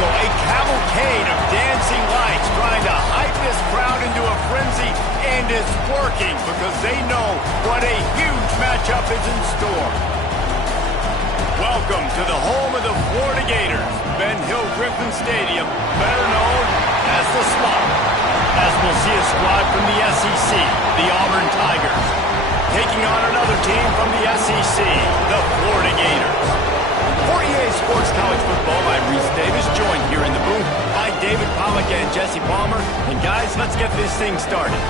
A cavalcade of dancing lights trying to hype this crowd into a frenzy, and it's working because they know what a huge matchup is in store. Welcome to the home of the Florida Gators, Ben Hill Griffin Stadium, better known as the Swamp. As we'll see a squad from the SEC, the Auburn Tigers, taking on another team from the SEC, the Florida Gators. For EA Sports College Football, I'm Reese Davis, joined here in the booth by David Pollack and Jesse Palmer. And guys, let's get this thing started.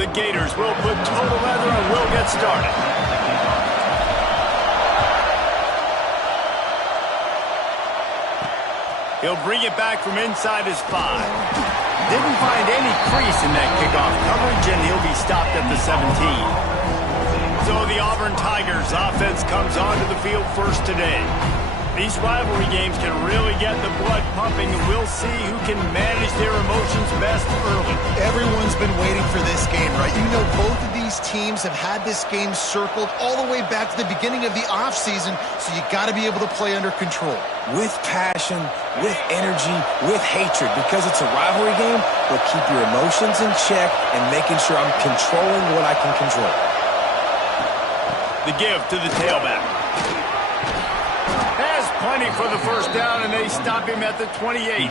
The Gators will put total leather and will get started. He'll bring it back from inside his 5. Didn't find any crease in that kickoff coverage, and he'll be stopped at the 17. So the Auburn Tigers offense comes onto the field first today. These rivalry games can really get the blood pumping, and we'll see who can manage their emotions best early. Everyone's been waiting for this game, right? You know, both of these teams have had this game circled all the way back to the beginning of the offseason, so you got to be able to play under control. With passion, with energy, with hatred, because it's a rivalry game, but keep your emotions in check and making sure I'm controlling what I can control. The give to the tailback. Plenty for the first down, and they stop him at the 28.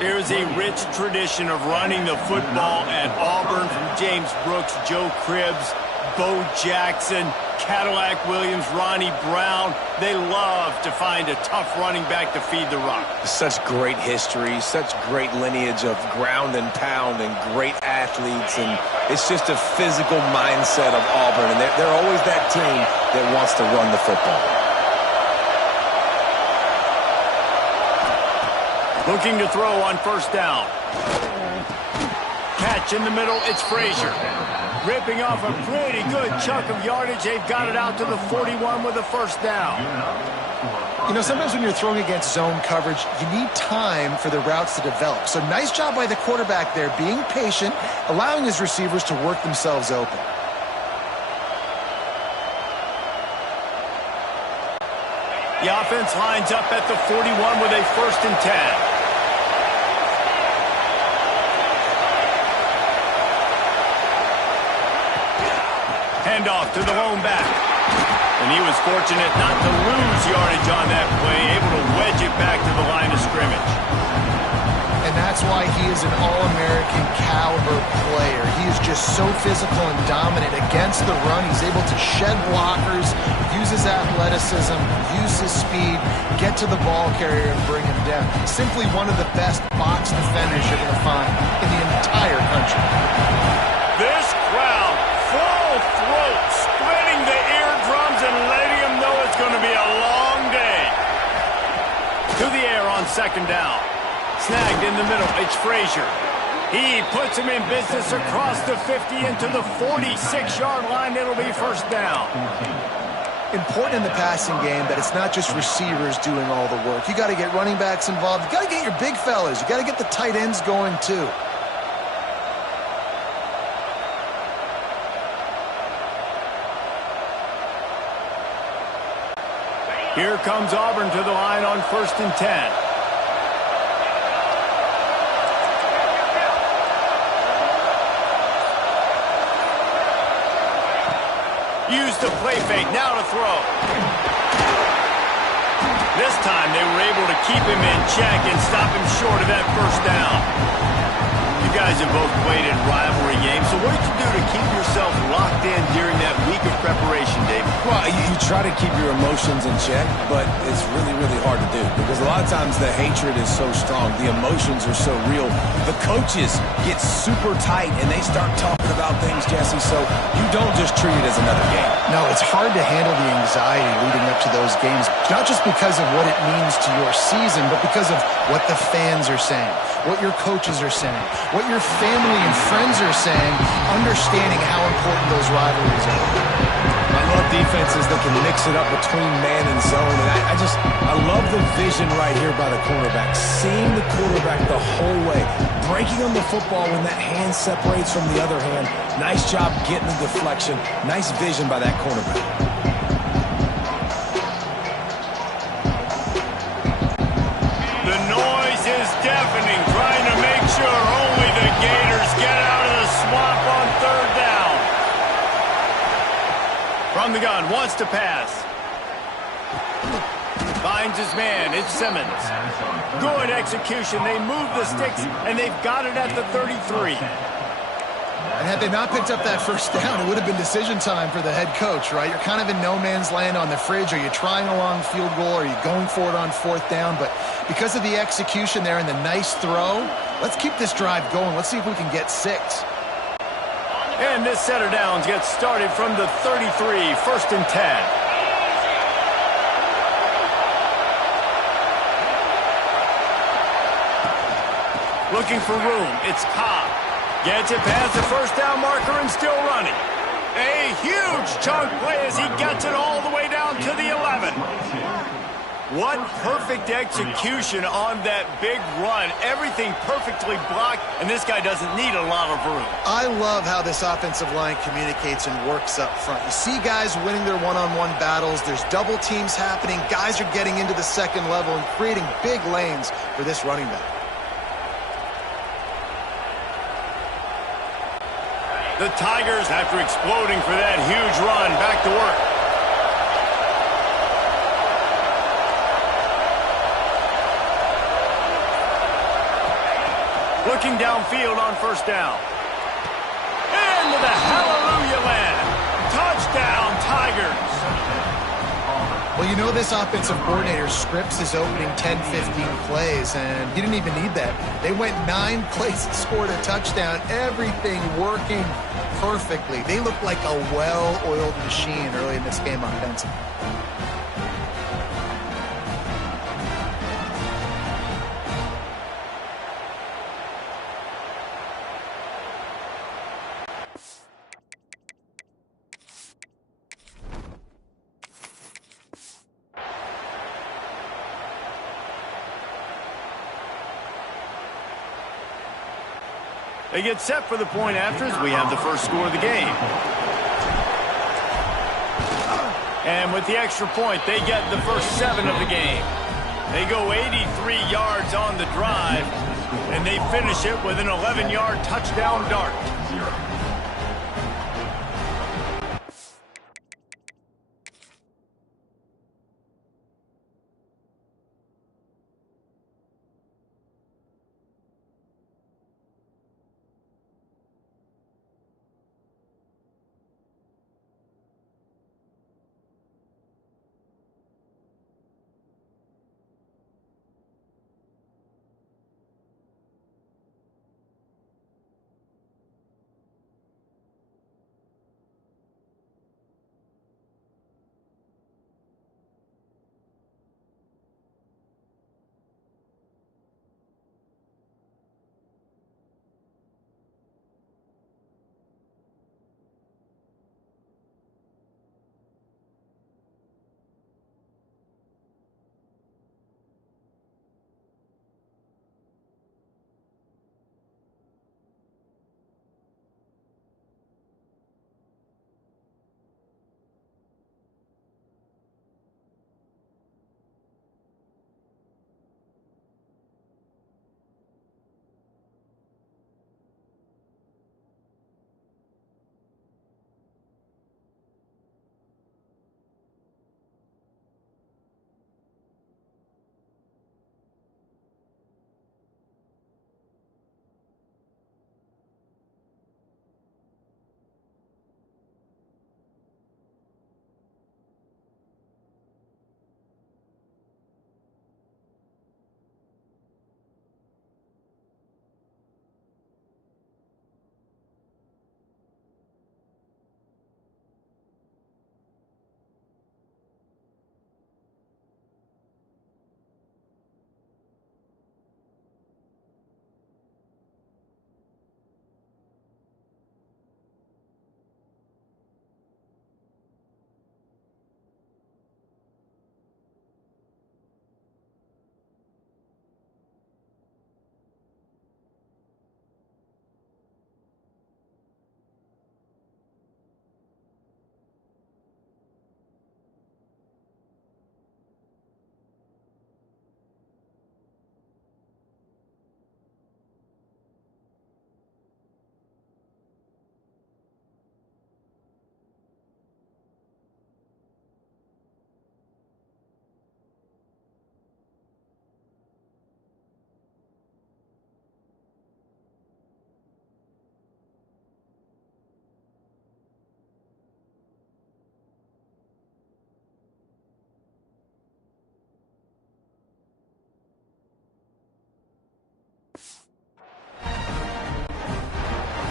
There's a rich tradition of running the football at Auburn from James Brooks, Joe Cribbs, Bo Jackson, Cadillac Williams, Ronnie Brown. They love to find a tough running back to feed the rock. Such great history, such great lineage of ground and pound and great athletes, and it's just a physical mindset of Auburn, and they're always that team that wants to run the football. Looking to throw on first down. Catch in the middle, it's Frazier. Ripping off a pretty good chunk of yardage. They've got it out to the 41 with a first down. You know, sometimes when you're throwing against zone coverage, you need time for the routes to develop. So nice job by the quarterback there, being patient, allowing his receivers to work themselves open. The offense lines up at the 41 with a 1st and 10. Handoff to the lone back. And he was fortunate not to lose yardage on that play, able to wedge it back to the line of scrimmage. And that's why he is an All-American caliber player. He is just so physical and dominant against the run. He's able to shed blockers, use his athleticism, use his speed, get to the ball carrier and bring him down. Simply one of the best box defenders you're going to find in the entire country. This crowd, full throat, splitting the eardrums and letting them know it's going to be a long day. To the air on 2nd down. Snagged in the middle, it's Frazier. He puts him in business across the 50 into the 46-yard line. It'll be 1st down. important in the passing game that it's not just receivers doing all the work. You got to get running backs involved. You got to get your big fellas. You got to get the tight ends going too. Here comes Auburn to the line on 1st and 10. Use the play fake, now to throw. This time they were able to keep him in check and stop him short of that first down. You guys have both played in rivalry games, so what did you do to keep yourself locked in during that week of preparation, Dave? Well, you try to keep your emotions in check, but it's really, really hard to do because a lot of times the hatred is so strong. The emotions are so real. The coaches get super tight, and they start talking about things, Jesse, so you don't just treat it as another game. No, it's hard to handle the anxiety leading up to those games, not just because of what it means to your season, but because of what the fans are saying, what your coaches are saying, what your family and friends are saying, understanding how important those rivalries are. I love defenses that can mix it up between man and zone, and I love the vision right here by the cornerback, seeing the quarterback the whole way, breaking on the football when that hand separates from the other hand. Nice job getting the deflection. Nice vision by that cornerback. The noise is deafening, trying to make sure only the Gators get out of the swamp on 3rd down. From the gun, wants to pass. Finds his man, it's Simmons. Good execution, they move the sticks, and they've got it at the 33. And had they not picked up that first down, it would have been decision time for the head coach, right? You're kind of in no man's land on the fridge. Are you trying a long field goal? Are you going for it on 4th down? But because of the execution there and the nice throw, let's keep this drive going. Let's see if we can get 6. And this set of downs gets started from the 33, 1st and 10. Looking for room, it's Cobb. Gets it past the first down marker and still running. A huge chunk play as he gets it all the way down to the 11. What perfect execution on that big run. Everything perfectly blocked, and this guy doesn't need a lot of room. I love how this offensive line communicates and works up front. You see guys winning their one-on-one battles. There's double teams happening. Guys are getting into the second level and creating big lanes for this running back. The Tigers, after exploding for that huge run, back to work. Looking downfield on 1st down. Into the hallelujah land. Touchdown, Tigers. Well, you know this offensive coordinator scripts his opening 10-15 plays, and he didn't even need that. They went 9 plays and scored a touchdown. Everything working perfectly. They look like a well-oiled machine early in this game offensively. They get set for the point after as we have the first score of the game. And with the extra point, they get the first 7 of the game. They go 83 yards on the drive, and they finish it with an 11-yard touchdown dart.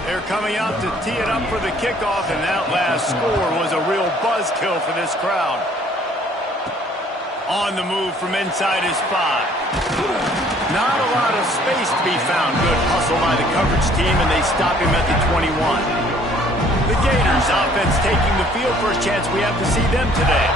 They're coming out to tee it up for the kickoff, and that last score was a real buzzkill for this crowd. On the move from inside his 5. Not a lot of space to be found. Good hustle by the coverage team, and they stop him at the 21. The Gators offense taking the field for a chance. We have to see them today.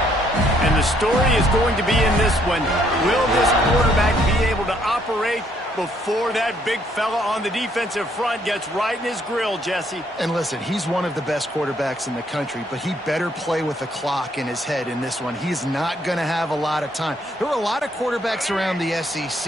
And the story is going to be in this one. Will this quarterback be able to operate before that big fella on the defensive front gets right in his grill, Jesse? And listen, he's one of the best quarterbacks in the country, but he better play with the clock in his head in this one. He's not going to have a lot of time. There were a lot of quarterbacks around the SEC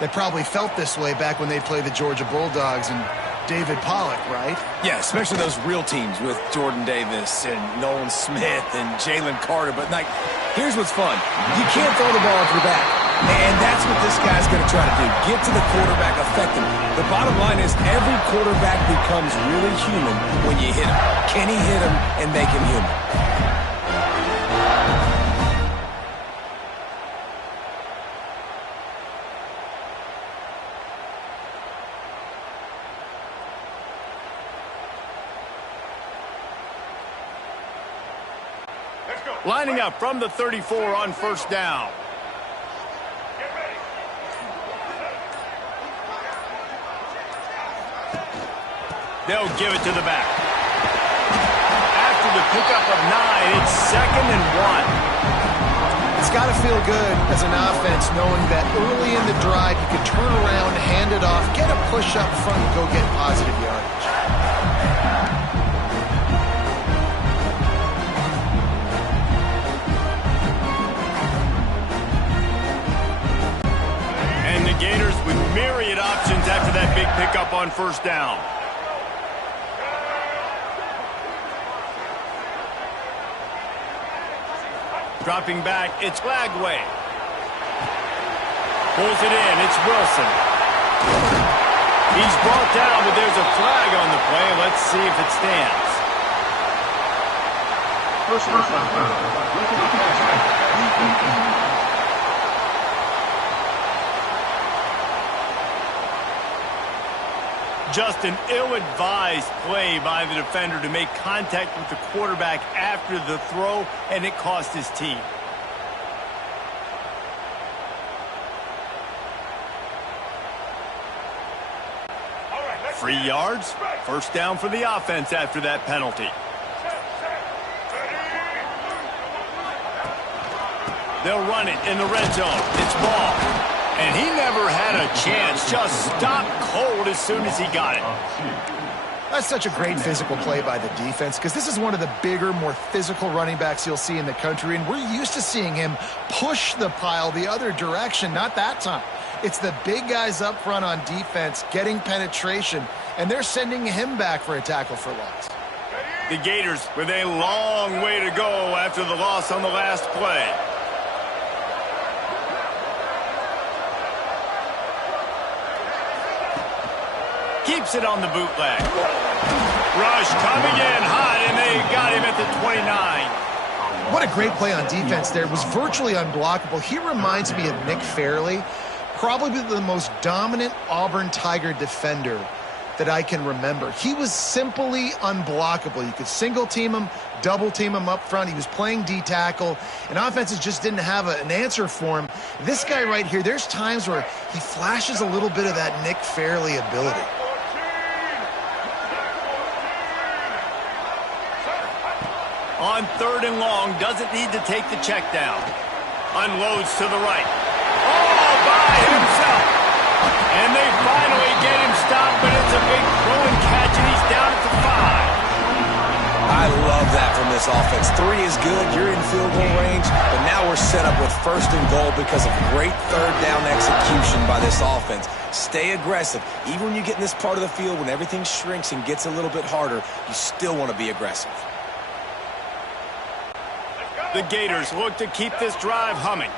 that probably felt this way back when they played the Georgia Bulldogs and David Pollock, right? Yeah, especially those real teams with Jordan Davis and Nolan Smith and Jalen Carter. But, like, here's what's fun. You can't throw the ball off your back. And that's what this guy's going to try to do. Get to the quarterback, affect him. The bottom line is every quarterback becomes really human when you hit him. Can he hit him and make him human? Lining up from the 34 on first down. They'll give it to the back. After the pickup of 9, it's 2nd and 1. It's got to feel good as an offense knowing that early in the drive you can turn around, hand it off, get a push up front, and go get positive yardage. And the Gators with myriad options after that big pickup on first down. Dropping back, it's Lagway. Pulls it in, it's Wilson. He's brought down, but there's a flag on the play. Let's see if it stands. Just an ill-advised play by the defender to make contact with the quarterback after the throw, and it cost his team. Free yards, first down for the offense after that penalty. They'll run it in the red zone. It's Ball. And he never had a chance. Just stopped cold as soon as he got it. That's such a great physical play by the defense because this is one of the bigger, more physical running backs you'll see in the country, and we're used to seeing him push the pile the other direction. Not that time. It's the big guys up front on defense getting penetration, and they're sending him back for a tackle for loss. The Gators with a long way to go after the loss on the last play. Keeps it on the bootleg. Rush coming in hot, and they got him at the 29. What a great play on defense there. It was virtually unblockable. He reminds me of Nick Fairley, probably the most dominant Auburn Tiger defender that I can remember. He was simply unblockable. You could single team him, double team him up front. He was playing D-tackle, and offenses just didn't have an answer for him. This guy right here, there's times where he flashes a little bit of that Nick Fairley ability. On 3rd and long, doesn't need to take the check down. Unloads to the right. All by himself. And they finally get him stopped, but it's a big throw and catch, and he's down at the 5. I love that from this offense. 3 is good. You're in field goal range, but now we're set up with 1st and goal because of great 3rd down execution by this offense. Stay aggressive. Even when you get in this part of the field, when everything shrinks and gets a little bit harder, you still want to be aggressive. The Gators look to keep this drive humming.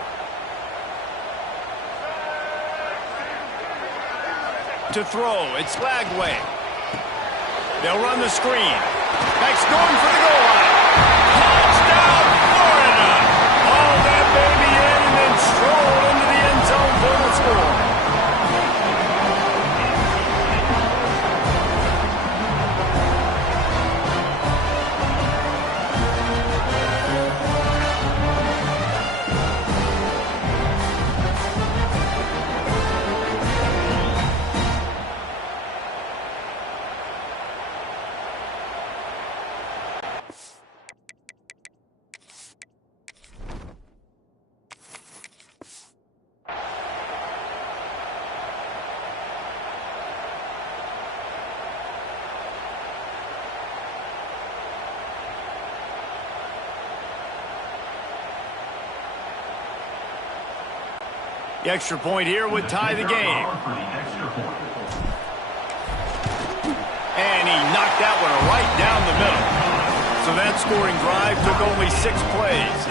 To throw, it's Lagway. They'll run the screen. Max going for the goal line. Touchdown, Florida! Haul that baby in and then stroll into the end zone for the score. The extra point here would tie the game. And he knocked that one right down the middle. So that scoring drive took only 6 plays.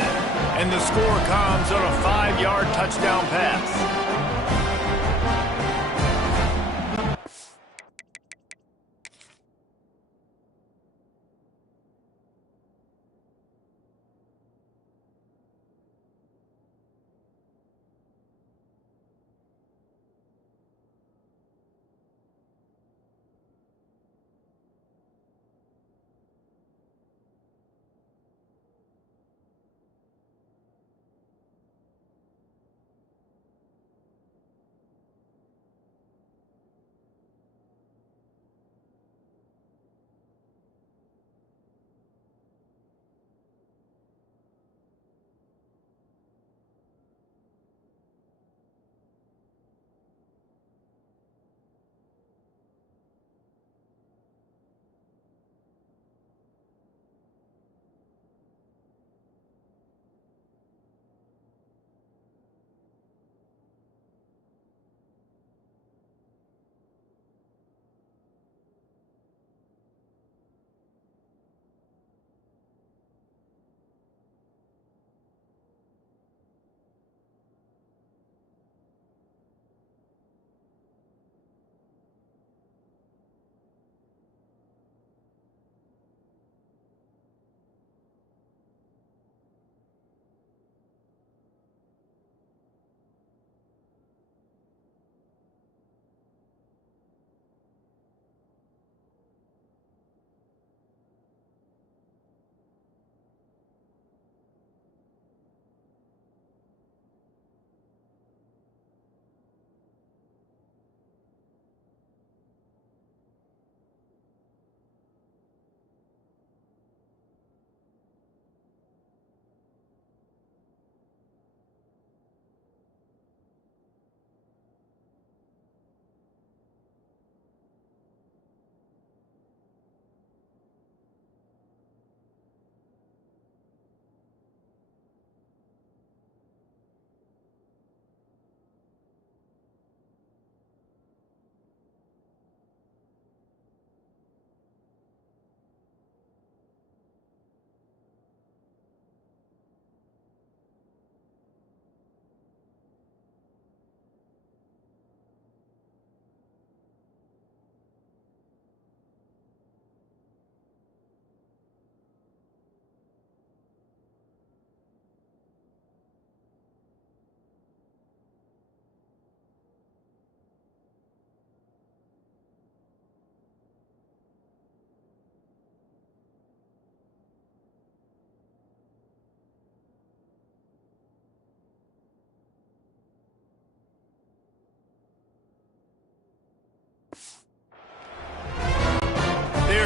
And the score comes on a 5-yard touchdown pass.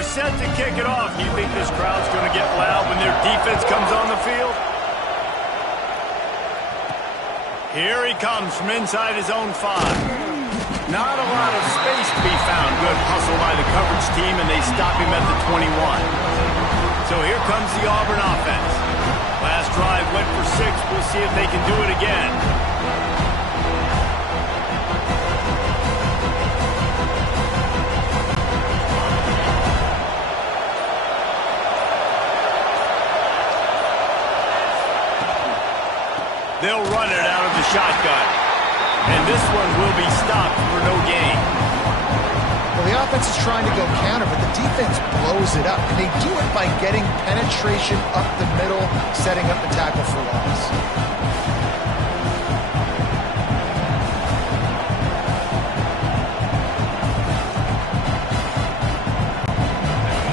Set to kick it off. You think this crowd's going to get loud when their defense comes on the field? Here he comes from inside his own 5. Not a lot of space to be found. Good hustle by the coverage team, and they stop him at the 21. So here comes the Auburn offense. Last drive went for 6. We'll see if they can do it again. They'll run it out of the shotgun. And this one will be stopped for no gain. Well, the offense is trying to go counter, but the defense blows it up. And they do it by getting penetration up the middle, setting up the tackle for loss.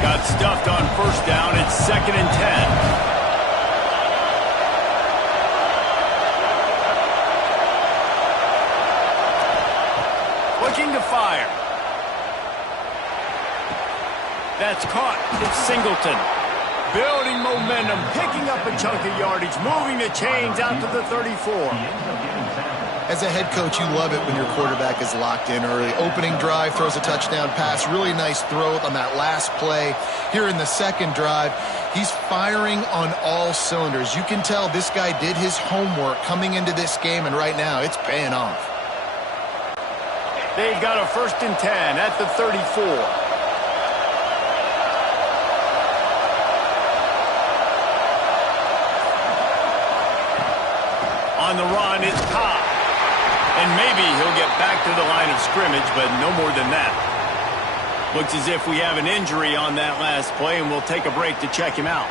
Got stuffed on first down. It's 2nd and 10. Looking to fire. That's caught. It's Singleton. Building momentum, picking up a chunk of yardage, moving the chains out to the 34. As a head coach, you love it when your quarterback is locked in early. Opening drive, throws a touchdown pass. Really nice throw on that last play. Here in the second drive, He's firing on all cylinders. You can tell this guy did his homework coming into this game, and right now it's paying off. They've got a 1st and 10 at the 34. On the run, it's Cobb. And maybe he'll get back to the line of scrimmage, but no more than that. Looks as if we have an injury on that last play, and we'll take a break to check him out.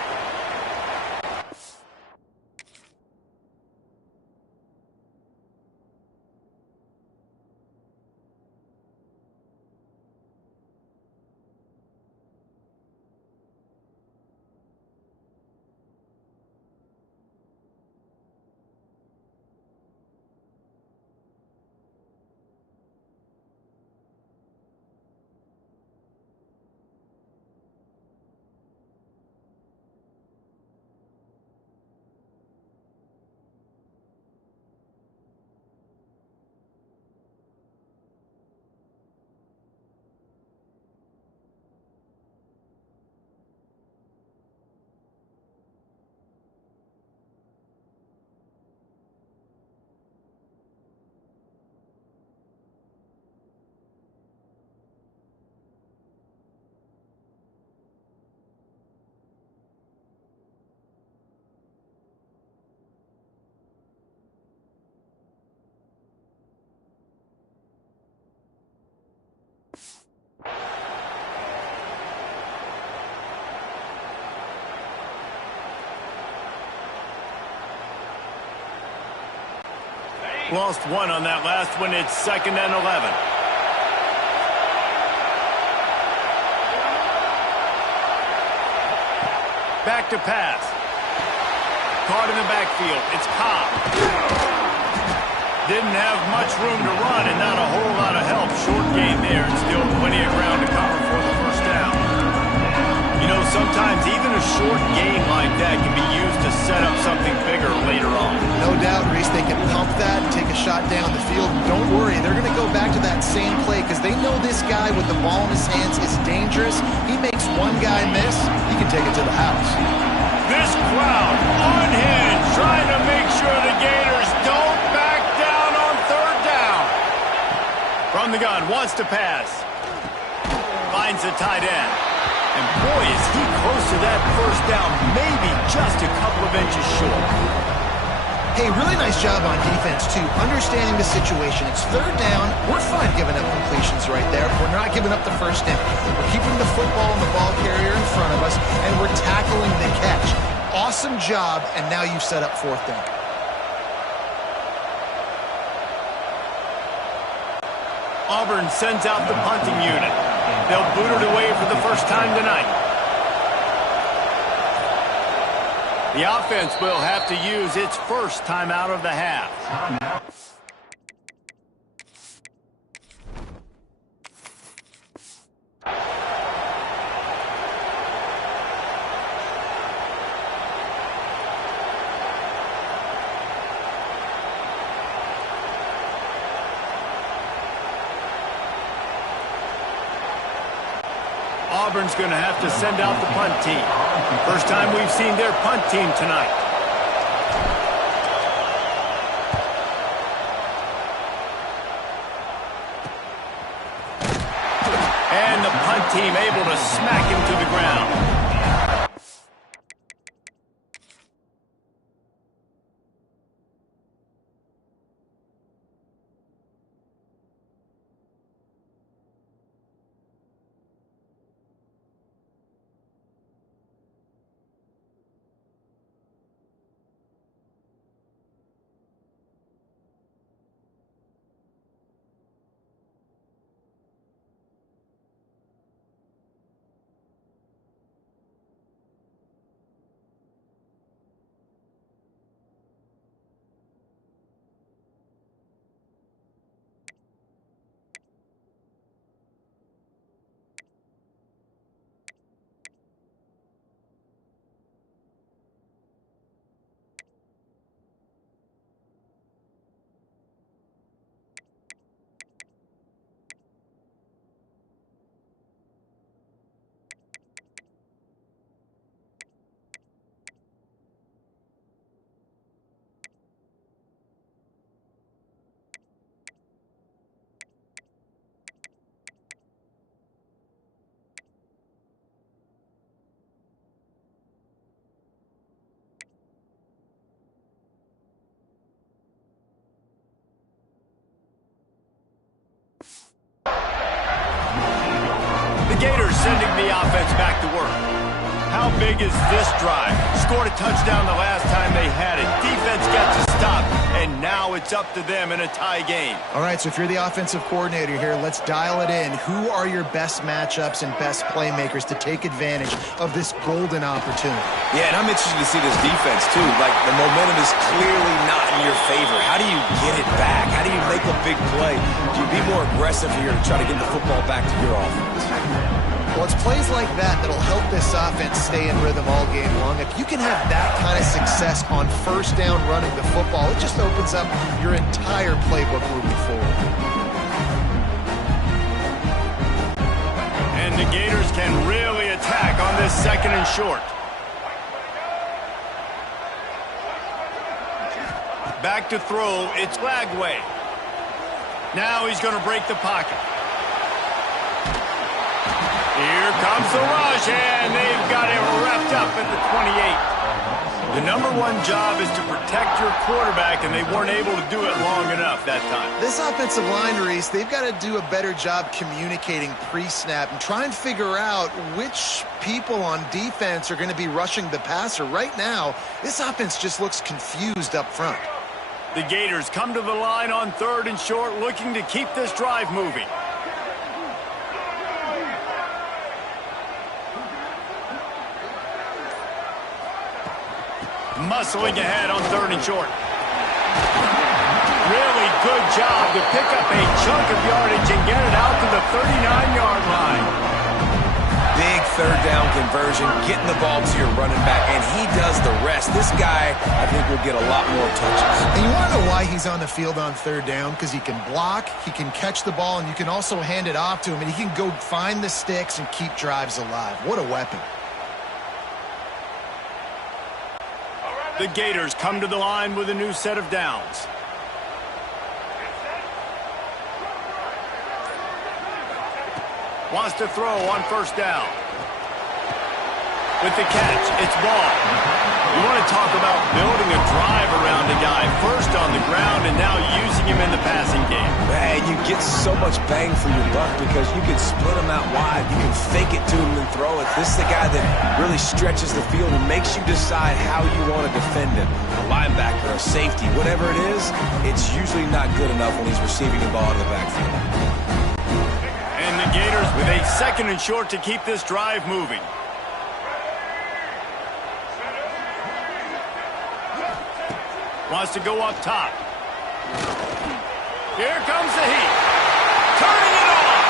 Lost one on that last one. It's 2nd and 11. Back to pass. Caught in the backfield. It's Cobb. Didn't have much room to run and not a whole lot of help. Short gain there and still plenty of ground to cover for the 1st down. You know, sometimes even a short gain like that can be used to set up something bigger later on. No doubt, Reese, they can pump that and take a shot down the field. Don't worry, they're going to go back to that same play because they know this guy with the ball in his hands is dangerous. He makes one guy miss, he can take it to the house. This crowd unhinged, trying to make sure the Gators don't back down on 3rd down. From the gun, wants to pass. Finds the tight end. And boy, is he close to that 1st down, maybe just a couple of inches short. Hey, really nice job on defense, too. Understanding the situation. It's 3rd down. We're fine giving up completions right there. We're not giving up the 1st down. We're keeping the football and the ball carrier in front of us, and we're tackling the catch. Awesome job, and now you've set up 4th down. Auburn sends out the punting unit. They'll boot it away for the 1st time tonight. The offense will have to use its 1st timeout of the half. Auburn's going to have to send out the punt team. First time we've seen their punt team tonight. And the punt team able to smack him to the ground. The Gators sending the offense back to work. How big is this drive? Scored a touchdown the last time they had it. Defense gets a stop, and now it's up to them in a tie game. All right, so if you're the offensive coordinator here, let's dial it in. Who are your best matchups and best playmakers to take advantage of this golden opportunity? Yeah, and I'm interested to see this defense, too. Like, the momentum is clearly not in your favor. How do you get it back? How do you make a big play? Do you be more aggressive here to try to get the football back to your offense? Well, it's plays like that that'll help this offense stay in rhythm all game long. If you can have that kind of success on first down running the football, it just opens up your entire playbook moving forward. And the Gators can really attack on this 2nd and short. Back to throw, it's Lagway. Now he's going to break the pocket. Here comes the rush, and they've got it wrapped up at the 28. The number one job is to protect your quarterback, and they weren't able to do it long enough that time. This offensive line, Reese, they've got to do a better job communicating pre-snap and try and figure out which people on defense are going to be rushing the passer. Right now, this offense just looks confused up front. The Gators come to the line on 3rd and short, looking to keep this drive moving. Muscling ahead on 3rd and short. Really good job to pick up a chunk of yardage and get it out to the 39-yard line. Big 3rd down conversion, getting the ball to your running back, and he does the rest. This guy, I think, will get a lot more touches. And you want to know why he's on the field on 3rd down? Because he can block, he can catch the ball, and you can also hand it off to him, and he can go find the sticks and keep drives alive. What a weapon. The Gators come to the line with a new set of downs. Wants to throw on 1st down. With the catch, it's Ball. You want to talk about building a drive around a guy. First on the ground and now using him in the passing game. Man, you get so much bang for your buck because you can split him out wide. You can fake it to him and throw it. This is the guy that really stretches the field and makes you decide how you want to defend him. A linebacker, a safety, whatever it is, it's usually not good enough when he's receiving the ball in the backfield. And the Gators with a 2nd and short to keep this drive moving. Wants to go up top. Here comes the heat. Turning it on.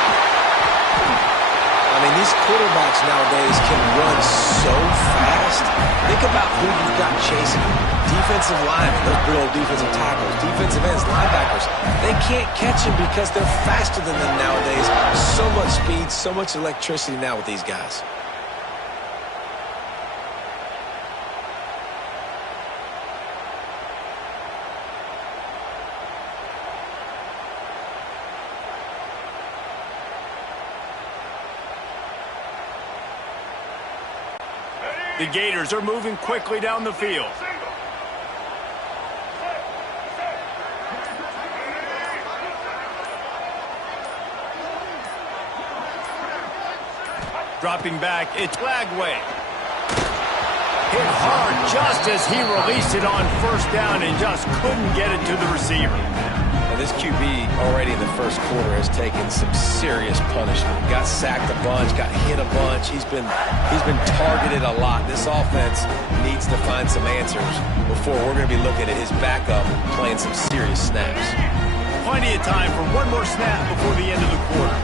I mean, these quarterbacks nowadays can run so fast. Think about who you've got chasing them. Defensive linemen, those big old defensive tackles, defensive ends, linebackers. They can't catch him because they're faster than them nowadays. So much speed, so much electricity now with these guys. The Gators are moving quickly down the field. Dropping back, it's Lagway. Hit hard just as he released it on 1st down and just couldn't get it to the receiver. Now this QB already in the 1st quarter has taken some serious punishment. Got sacked a bunch, got hit a bunch. He's been targeted a lot. This offense needs to find some answers before we're going to be looking at his backup playing some serious snaps. Plenty of time for one more snap before the end of the quarter.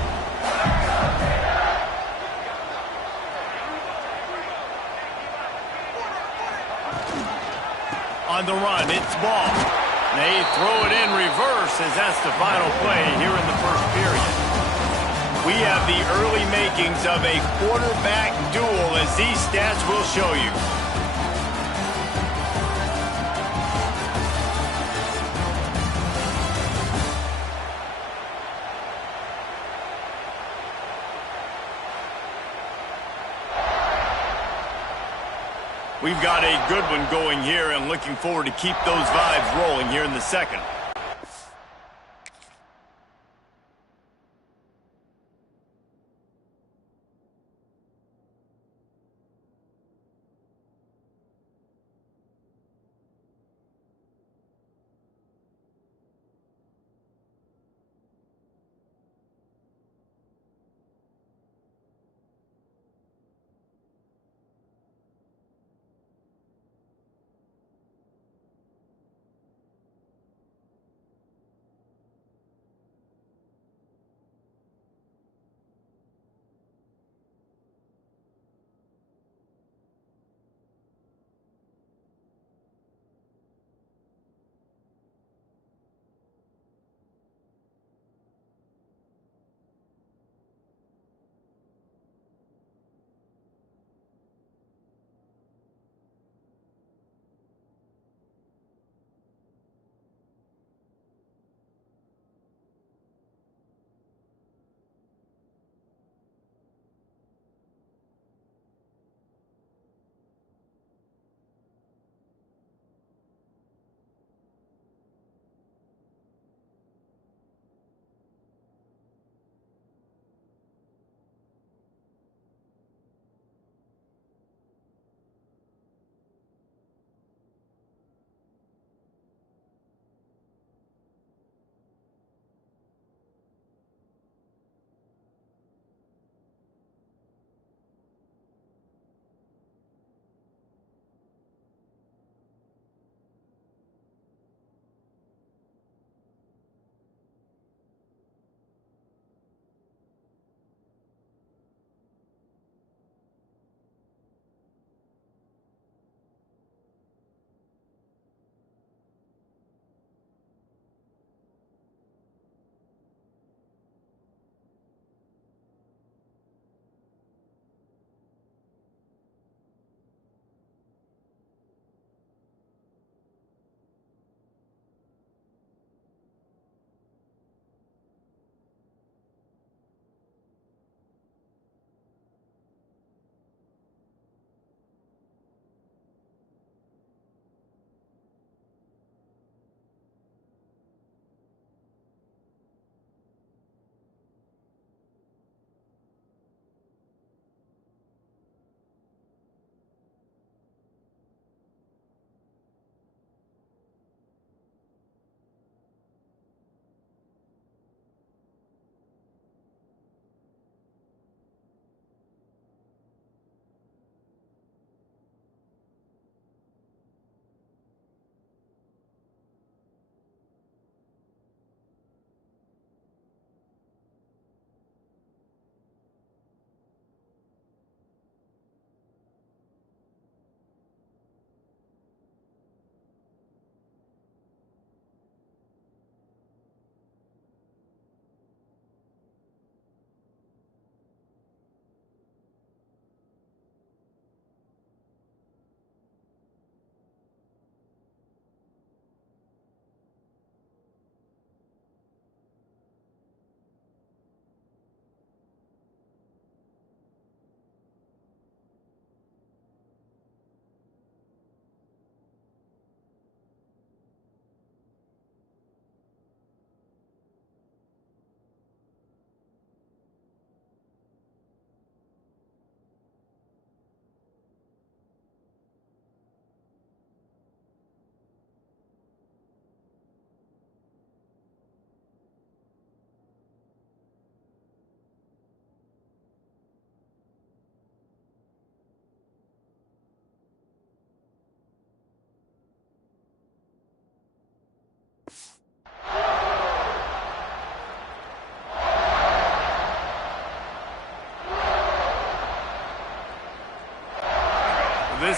On the run, it's Ball. They throw it in reverse as that's the final play here in the 1st period. We have the early makings of a quarterback duel as these stats will show you. We've got a good one going here and looking forward to keep those vibes rolling here in the 2nd.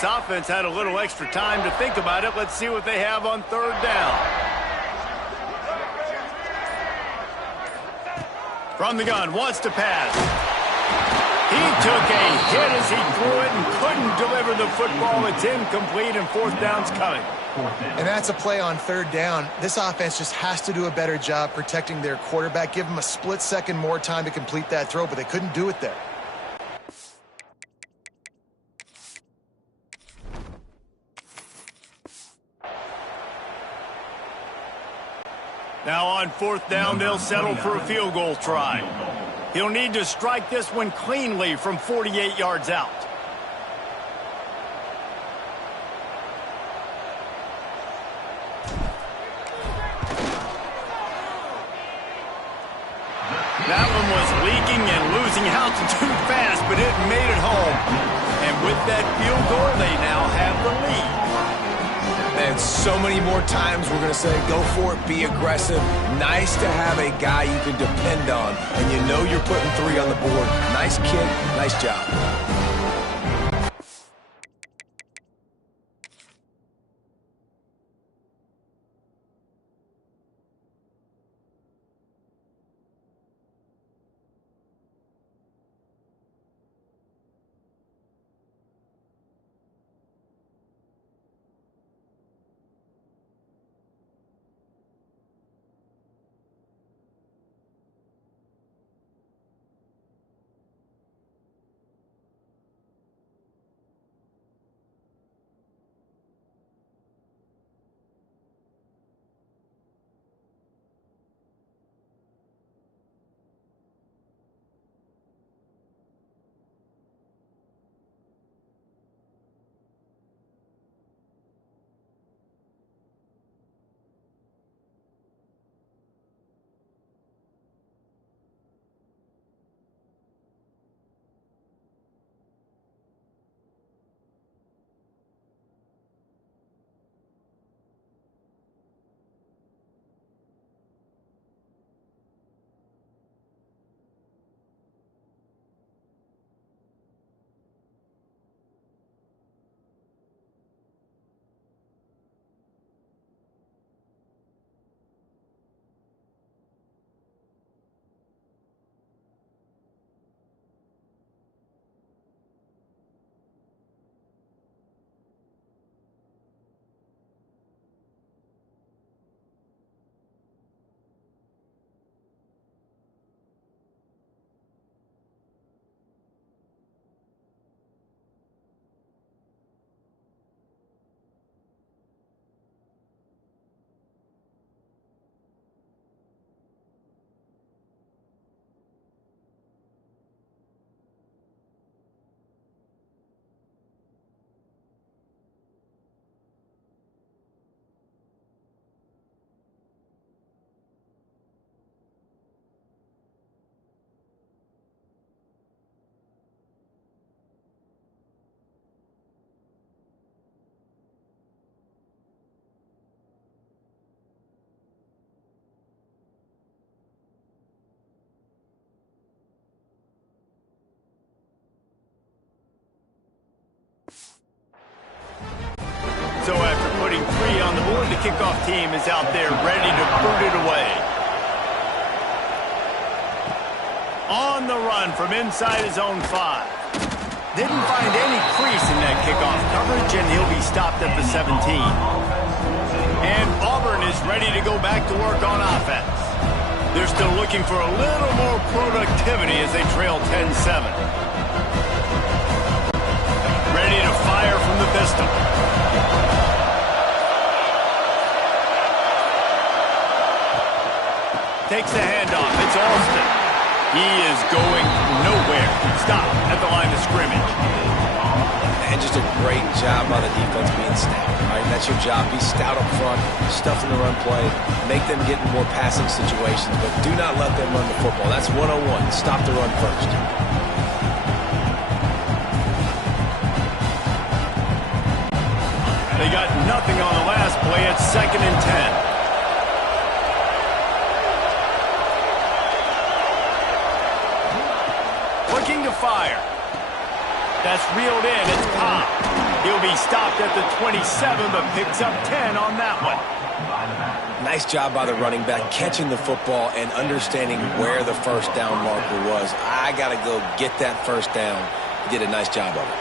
this offense had a little extra time to think about it. Let's see what they have on third down. From the gun, wants to pass. He took a hit as he threw it and couldn't deliver the football. It's incomplete, and fourth down's coming. And that's a play on third down. This offense just has to do a better job protecting their quarterback. Give them a split second more time to complete that throw, but they couldn't do it there. Now on fourth down, they'll settle for a field goal try. He'll need to strike this one cleanly from 48 yards out. That one was leaking and losing altitude fast, but it made it home. And with that field goal, they now have the lead. And so many more times we're going to say, go for it, be aggressive. Nice to have a guy you can depend on, and you know you're putting 3 on the board. Nice kid, nice job. So after putting 3 on the board, the kickoff team is out there ready to boot it away. On the run from inside his own 5. Didn't find any crease in that kickoff coverage, and he'll be stopped at the 17. And Auburn is ready to go back to work on offense. They're still looking for a little more productivity as they trail 10-7. Ready to fire from the pistol. Takes the handoff. It's Alston. He is going nowhere. Stop at the line of scrimmage. And just a great job by the defense being stout. Right? That's your job. Be stout up front, stuff in the run play, make them get in more passing situations, but do not let them run the football. That's 101. Stop the run first. They got nothing on the last play. It's 2nd and 10. Looking to fire. That's reeled in. It's popped. He'll be stopped at the 27, but picks up 10 on that one. Nice job by the running back, catching the football and understanding where the first down marker was. I got to go get that first down. He did a nice job of it.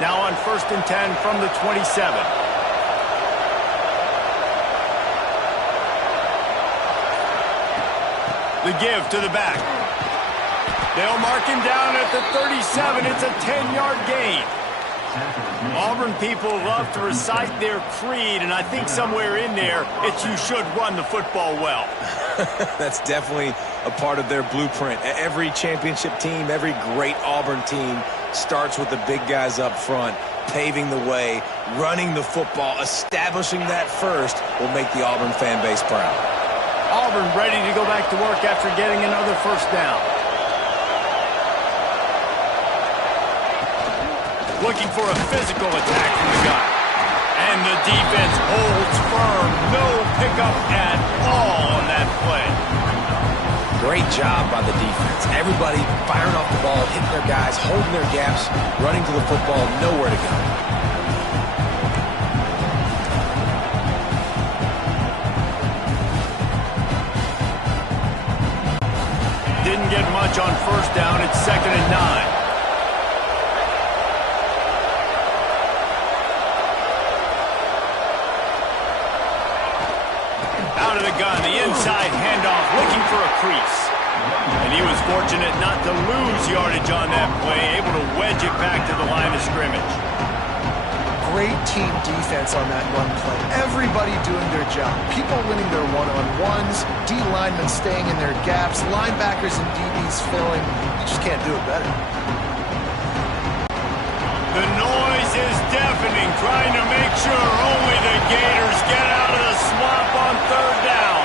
Now on 1st and 10 from the 27. The give to the back. They'll mark him down at the 37. It's a 10-yard gain. Auburn people love to recite their creed, and I think somewhere in there it's you should run the football well. That's definitely a part of their blueprint. Every championship team, every great Auburn team starts with the big guys up front, paving the way, running the football, establishing that first will make the Auburn fan base proud. Auburn ready to go back to work after getting another first down. Looking for a physical attack from the gun. And the defense holds firm. No pickup at all on that play. Great job by the defense. Everybody firing off the ball, hitting their guys, holding their gaps, running to the football, nowhere to go. Didn't get much on first down. It's 2nd and 9. Out of the gun, the inside handoff, looking for a crease. And he was fortunate not to lose yardage on that play, able to wedge it back to the line of scrimmage. Great team defense on that run play. Everybody doing their job. People winning their one-on-ones, D linemen staying in their gaps, linebackers and DBs filling. You just can't do it better. The noise is deafening, trying to make sure only the Gators get out of the swamp on 3rd down.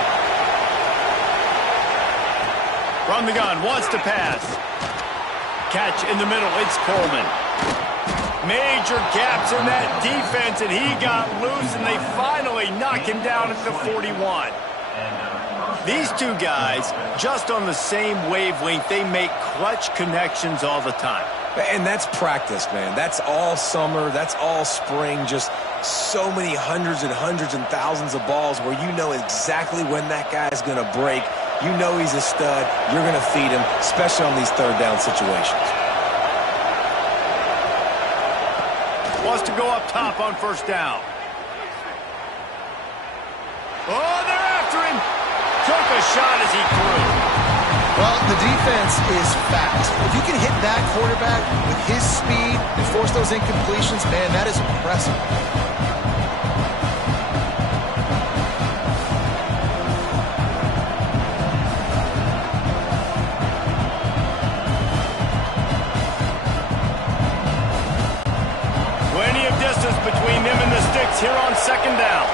From the gun, wants to pass. Catch in the middle, it's Coleman. Major gaps in that defense, and he got loose, and they finally knock him down at the 41. These two guys, just on the same wavelength, they make clutch connections all the time. And that's practice, man. That's all summer. That's all spring. Just so many hundreds and thousands of balls where you know exactly when that guy is going to break. You know he's a stud. You're going to feed him, especially on these 3rd down situations. Wants to go up top on 1st down. Oh, they're after him. Took a shot as he threw. Well, the defense is fast. If you can hit that quarterback with his speed and force those incompletions, man, that is impressive. Plenty of distance between them and the sticks here on 2nd down.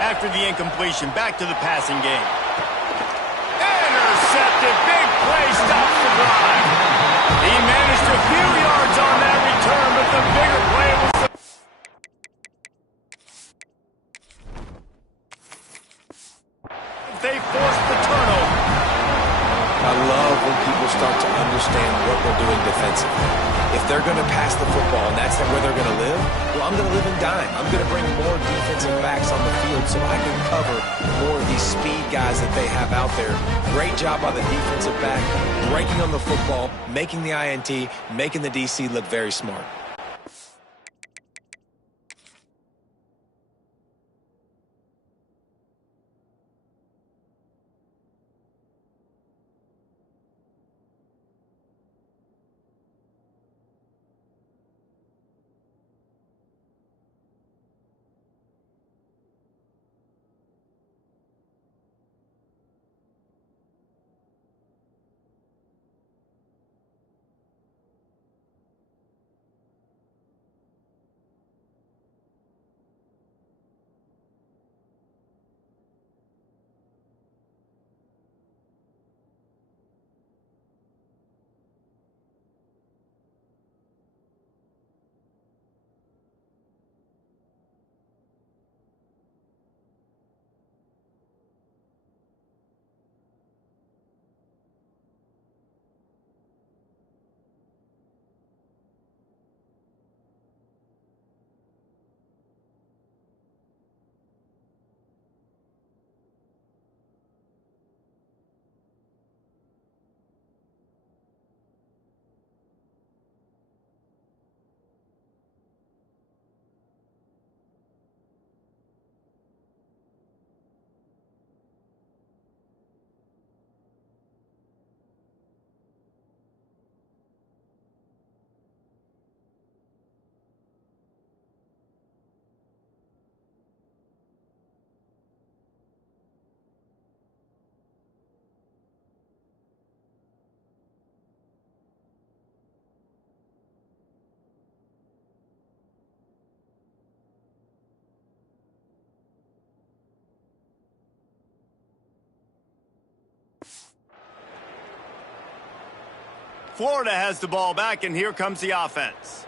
After the incompletion, back to the passing game. Intercepted, big play, stops the drive. He managed a few yards on that return, but the bigger play was they forced the turnover. I love when people start to understand what they're doing defensively. If they're going to pass the football and that's where they're going to live, well, I'm going to live in dime. I'm going to bring more defensive backs on the field so I can cover more of these speed guys that they have out there. Great job by the defensive back, breaking on the football, making the INT, making the DC look very smart. Florida has the ball back, and here comes the offense.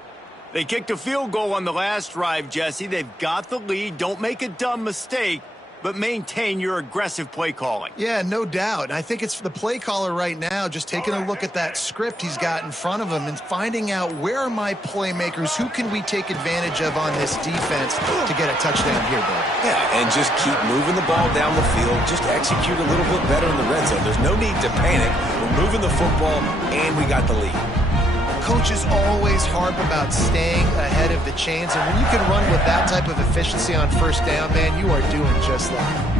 They kicked a field goal on the last drive, Jesse. They've got the lead. Don't make a dumb mistake, but maintain your aggressive play calling. Yeah, no doubt. And I think it's the play caller right now just taking a look at that script he's got in front of him and finding out where are my playmakers, who can we take advantage of on this defense to get a touchdown here, bud. Yeah, and just keep moving the ball down the field. Just execute a little bit better in the red zone. There's no need to panic. We're moving the football, and we got the lead. Coaches always harp about staying ahead of the chains, and when you can run with that type of efficiency on first down, man, you are doing just that.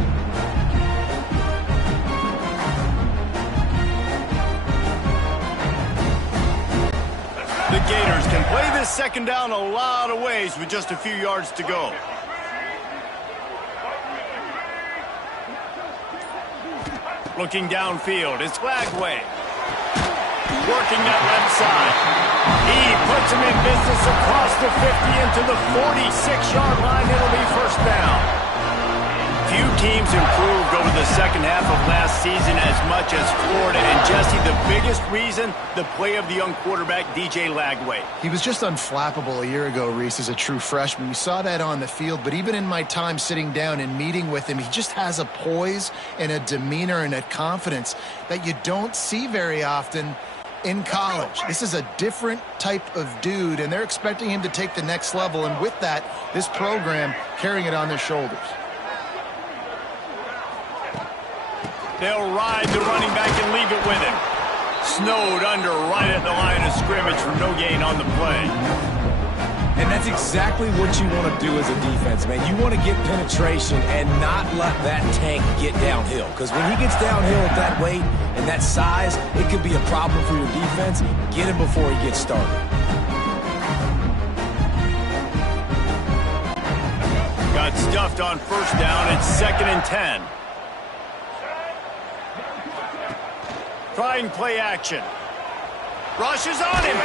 The Gators can play this second down a lot of ways with just a few yards to go. Looking downfield, it's Lagway. Working that left side. He puts him in business across the 50 into the 46-yard line. It'll be first down. Few teams improved over the second half of last season as much as Florida. And, Jesse, the biggest reason, the play of the young quarterback, DJ Lagway. He was just unflappable a year ago, Reese, as a true freshman. We saw that on the field, but even in my time sitting down and meeting with him, he just has a poise and a demeanor and a confidence that you don't see very often in college. This is a different type of dude, and they're expecting him to take the next level, and with that, this program carrying it on their shoulders. They'll ride the running back and leave it with him. Snowed under right at the line of scrimmage for no gain on the play. And that's exactly what you want to do as a defense, man. You want to get penetration and not let that tank get downhill. Because when he gets downhill at that weight and that size, it could be a problem for your defense. Get him before he gets started. Got stuffed on first down. It's 2nd and 10. Trying play action. Rushes on him.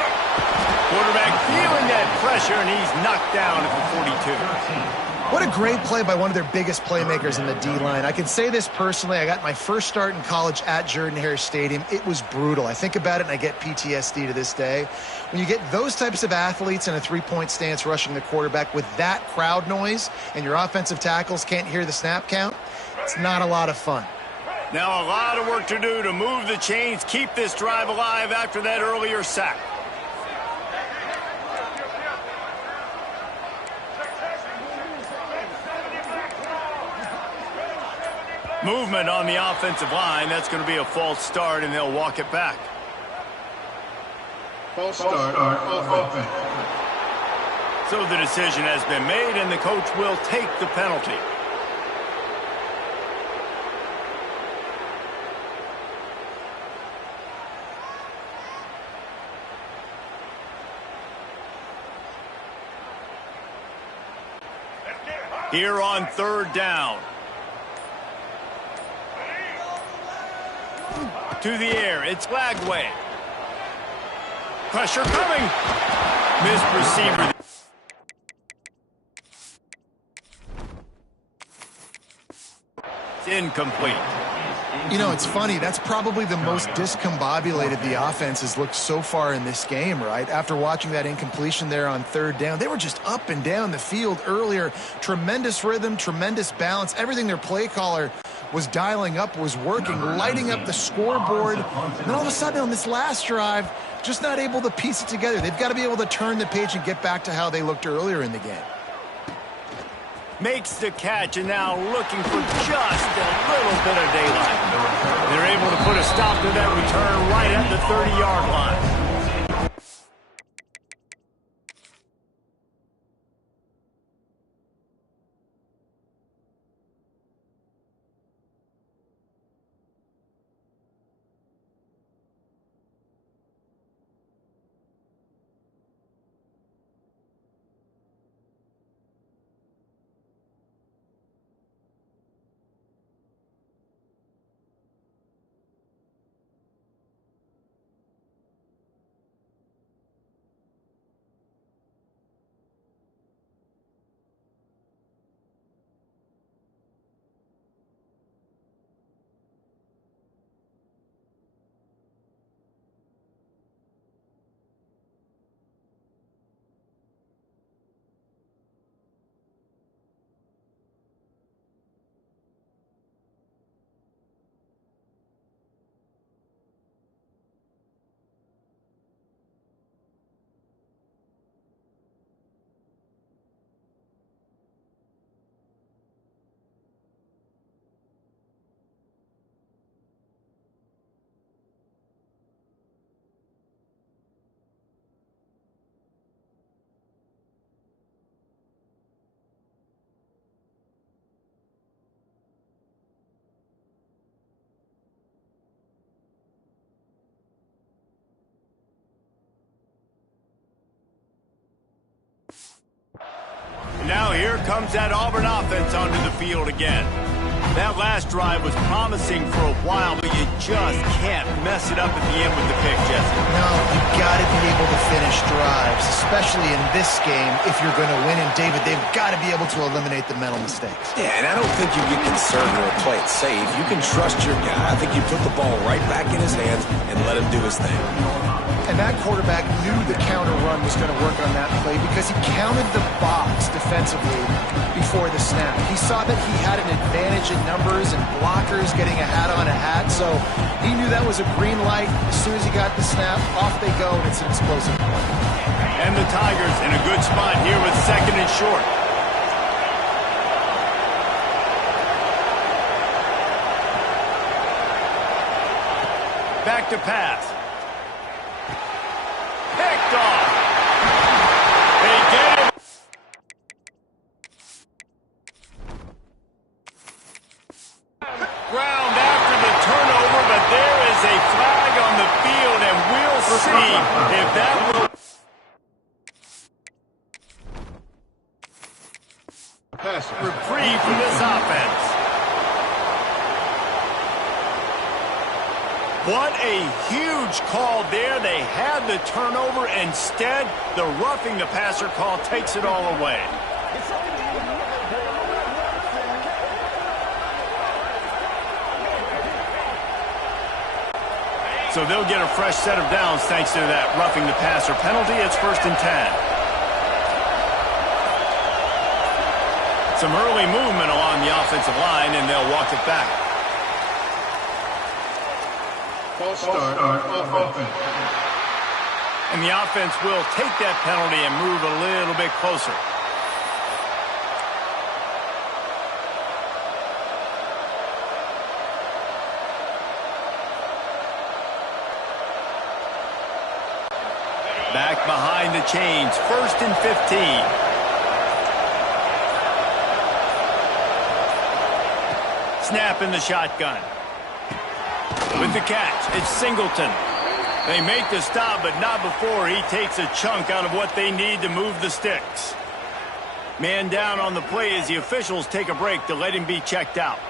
Quarterback feeling that pressure, and he's knocked down at the 42. What a great play by one of their biggest playmakers in the D-line. I can say this personally. I got my first start in college at Jordan-Hare Stadium. It was brutal. I think about it, and I get PTSD to this day. When you get those types of athletes in a three-point stance rushing the quarterback with that crowd noise and your offensive tackles can't hear the snap count, it's not a lot of fun. Now a lot of work to do to move the chains, keep this drive alive after that earlier sack. Movement on the offensive line. That's going to be a false start, and they'll walk it back. False start offense. So the decision has been made, and the coach will take the penalty. Here on third down. To the air, it's Lagway. Pressure coming. Missed receiver. It's incomplete. You know, it's funny. That's probably the most discombobulated the offense has looked so far in this game, right? After watching that incompletion there on third down, they were just up and down the field earlier. Tremendous rhythm, tremendous balance. Everything their play caller was dialing up was working, lighting up the scoreboard. And then all of a sudden on this last drive, just not able to piece it together. They've got to be able to turn the page and get back to how they looked earlier in the game. Makes the catch, and now looking for just a little bit of daylight. They're able to put a stop to that return right at the 30-yard line. now here comes that Auburn offense onto the field again. That last drive was promising for a while, but you just can't mess it up at the end with the pick, Jesse. No, you've got to be able to finish drives, especially in this game if you're going to win. And, David, they've got to be able to eliminate the mental mistakes. Yeah, and I don't think you get conservative or play it safe. You can trust your guy. I think you put the ball right back in his hands and let him do his thing. And that quarterback knew the counter run was going to work on that play because he counted the box defensively before the snap. He saw that he had an advantage in numbers and blockers getting a hat on a hat, so he knew that was a green light. As soon as he got the snap, off they go, and it's an explosive play. And the Tigers in a good spot here with 2nd and short. Back to pass. Picked off. They get it. Ground after the turnover, but there is a flag on the field, and we'll see if that will... reprieve for this offense. What a huge call there. They had the turnover. Instead, the roughing the passer call takes it all away. So they'll get a fresh set of downs thanks to that roughing the passer penalty. It's 1st and 10. Some early movement along the offensive line, and they'll walk it back. False start on offense. And the offense will take that penalty and move a little bit closer. Back behind the chains, 1st and 15. Snap in the shotgun. With the catch, it's Singleton. They make the stop, but not before he takes a chunk out of what they need to move the sticks. Man down on the play as the officials take a break to let him be checked out.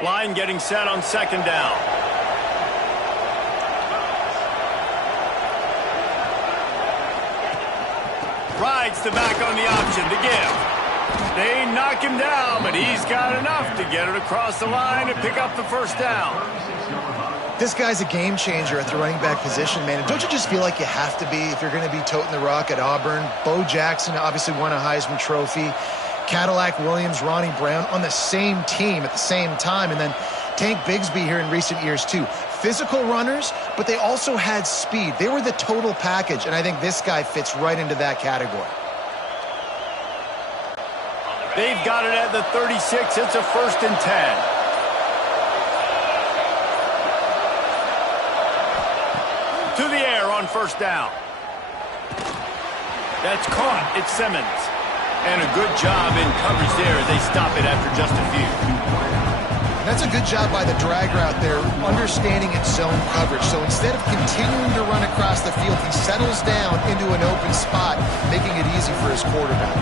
Line getting set on 2nd down. Rides the back on the option to give. They knock him down, but he's got enough to get it across the line and pick up the 1st down. This guy's a game changer at the running back position, man. And don't you just feel like you have to be if you're going to be toting the rock at Auburn? Bo Jackson obviously won a Heisman Trophy. Cadillac Williams, Ronnie Brown on the same team at the same time. And then Tank Bigsby here in recent years, too. Physical runners, but they also had speed. They were the total package, and I think this guy fits right into that category. They've got it at the 36. It's a 1st and 10. To the air on 1st down. That's caught. It's Simmons. And a good job in coverage there as they stop it after just a few. That's a good job by the drag route there, understanding its zone coverage. So instead of continuing to run across the field, he settles down into an open spot, making it easy for his quarterback.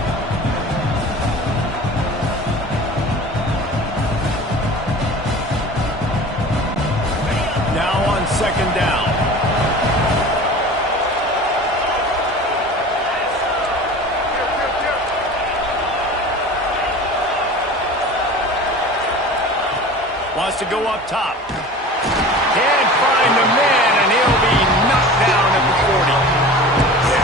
Now on second down. Wants to go up top. Can't find the man, and he'll be knocked down at the 40.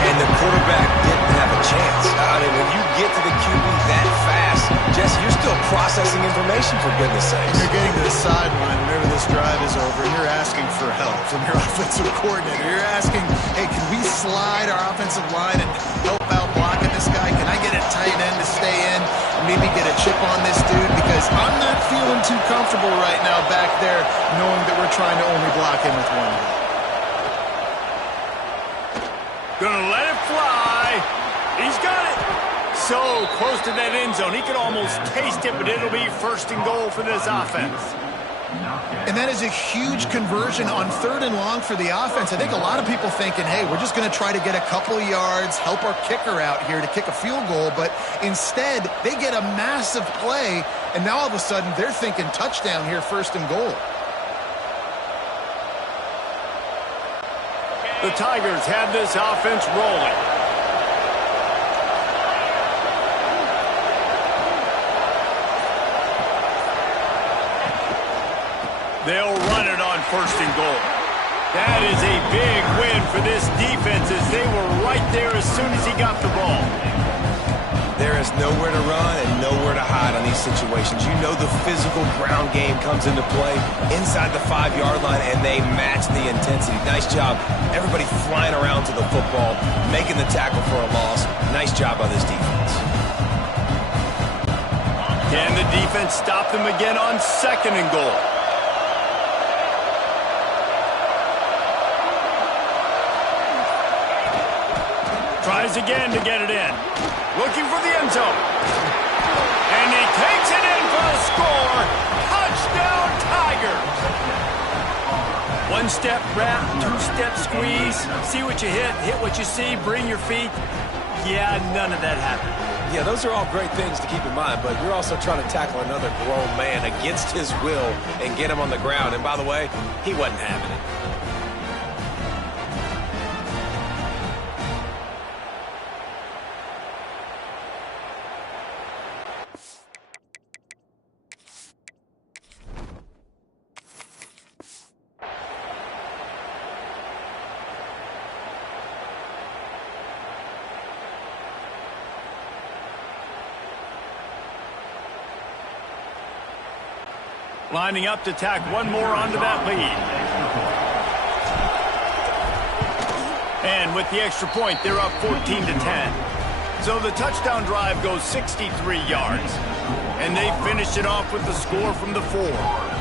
And the quarterback didn't have a chance. I mean, when you get to the QB that fast, Jesse, you're still processing information, for goodness sakes. You're getting to the sideline whenever this drive is over, and you're asking for help from your offensive coordinator. You're asking, hey, can we slide our offensive line and help out blocking this guy? Can I get a tight end to stay in and maybe get a chip on this dude? Because I'm not feeling too comfortable right now back there knowing that we're trying to only block him with one guy. Gonna let it fly. He's got it. So close to that end zone. He could almost taste it, but it'll be first and goal for this offense. And that is a huge conversion on third and long for the offense. I think a lot of people thinking, hey, we're just going to try to get a couple yards, help our kicker out here to kick a field goal. But instead, they get a massive play, and now all of a sudden they're thinking touchdown here, first and goal. The Tigers have this offense rolling. They'll run it on first and goal. That is a big win for this defense as they were right there as soon as he got the ball. There is nowhere to run and nowhere to hide on these situations. You know the physical ground game comes into play inside the 5-yard line, and they match the intensity. Nice job. Everybody flying around to the football, making the tackle for a loss. Nice job by this defense. Can the defense stop them again on second and goal? Tries again to get it in. Looking for the end zone. And he takes it in for the score. Touchdown, Tigers. One-step wrap, two-step squeeze. See what you hit what you see, bring your feet. Yeah, none of that happened. Yeah, those are all great things to keep in mind, but you're also trying to tackle another grown man against his will and get him on the ground. And by the way, he wasn't having it. Lining up to tack one more onto that lead. And with the extra point, they're up 14-10. So the touchdown drive goes 63 yards. And they finish it off with the score from the 4.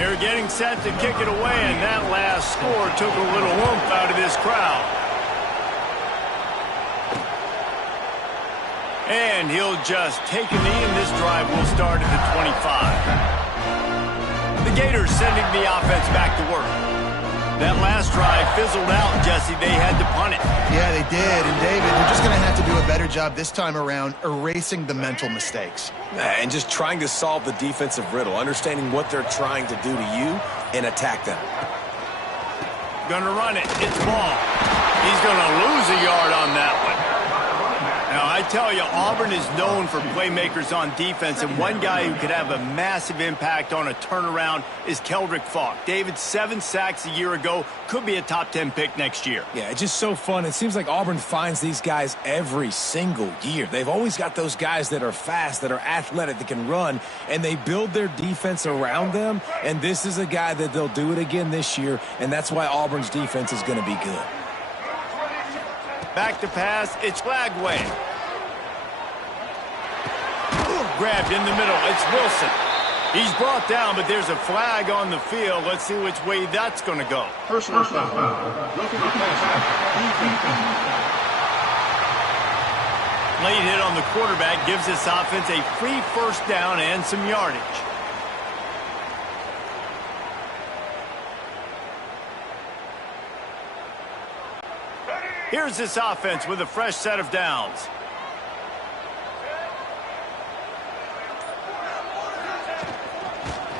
They're getting set to kick it away, and that last score took a little oomph out of this crowd. And he'll just take a knee, and this drive will start at the 25. The Gators sending the offense back to work. That last drive fizzled out, Jesse. They had to punt it. Yeah, they did. And, David, they're just going to have to do a better job this time around erasing the mental mistakes. And just trying to solve the defensive riddle, understanding what they're trying to do to you and attack them. Gonna run it. It's ball. He's gonna lose a yard on that one. Now, I tell you, Auburn is known for playmakers on defense, and one guy who could have a massive impact on a turnaround is Keldrick Falk. David, 7 sacks a year ago, could be a top 10 pick next year. Yeah, it's just so fun. It seems like Auburn finds these guys every single year. They've always got those guys that are fast, that are athletic, that can run, and they build their defense around them, and this is a guy that they'll do it again this year, and that's why Auburn's defense is going to be good. Back to pass, it's Flagway. Grabbed in the middle, it's Wilson. He's brought down, but there's a flag on the field. Let's see which way that's going to go. Personal foul. Roughing the passer. Late hit on the quarterback gives this offense a free first down and some yardage. Here's this offense with a fresh set of downs.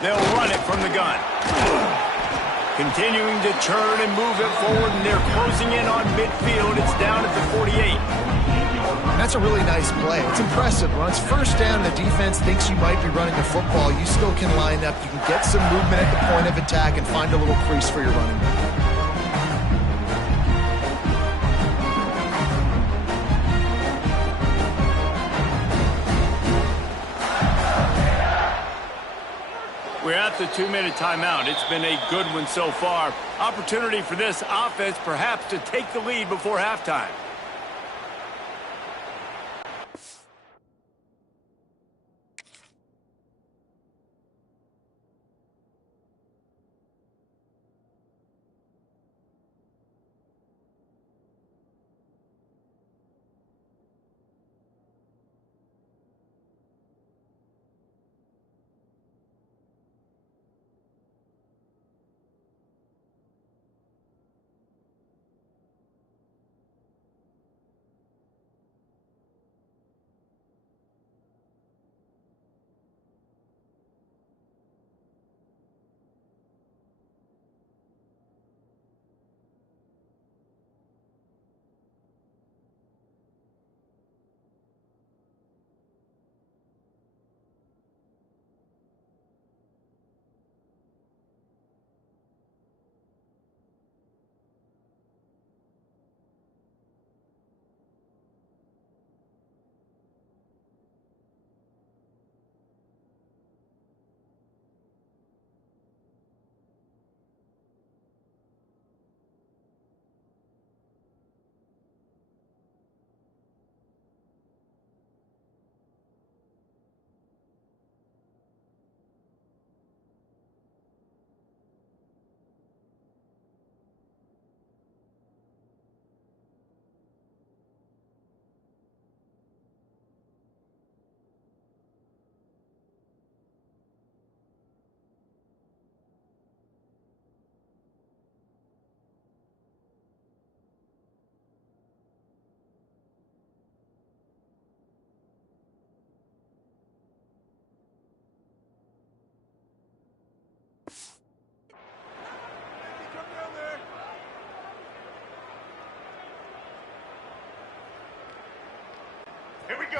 They'll run it from the gun. Continuing to turn and move it forward, and they're closing in on midfield. It's down at the 48. That's a really nice play. It's impressive. When it's first down, the defense thinks you might be running the football. You still can line up. You can get some movement at the point of attack and find a little crease for your running back. We're at the 2-minute timeout. It's been a good one so far. Opportunity for this offense perhaps to take the lead before halftime.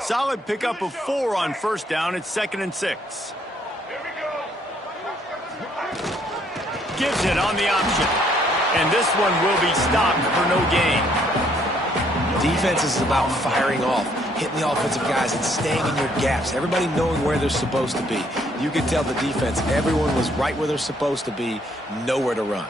Solid pickup of 4 on first down. It's 2nd and 6. Gives it on the option. And this one will be stopped for no gain. Defense is about firing off, hitting the offensive guys and staying in your gaps. Everybody knowing where they're supposed to be. You could tell the defense, everyone was right where they're supposed to be, nowhere to run.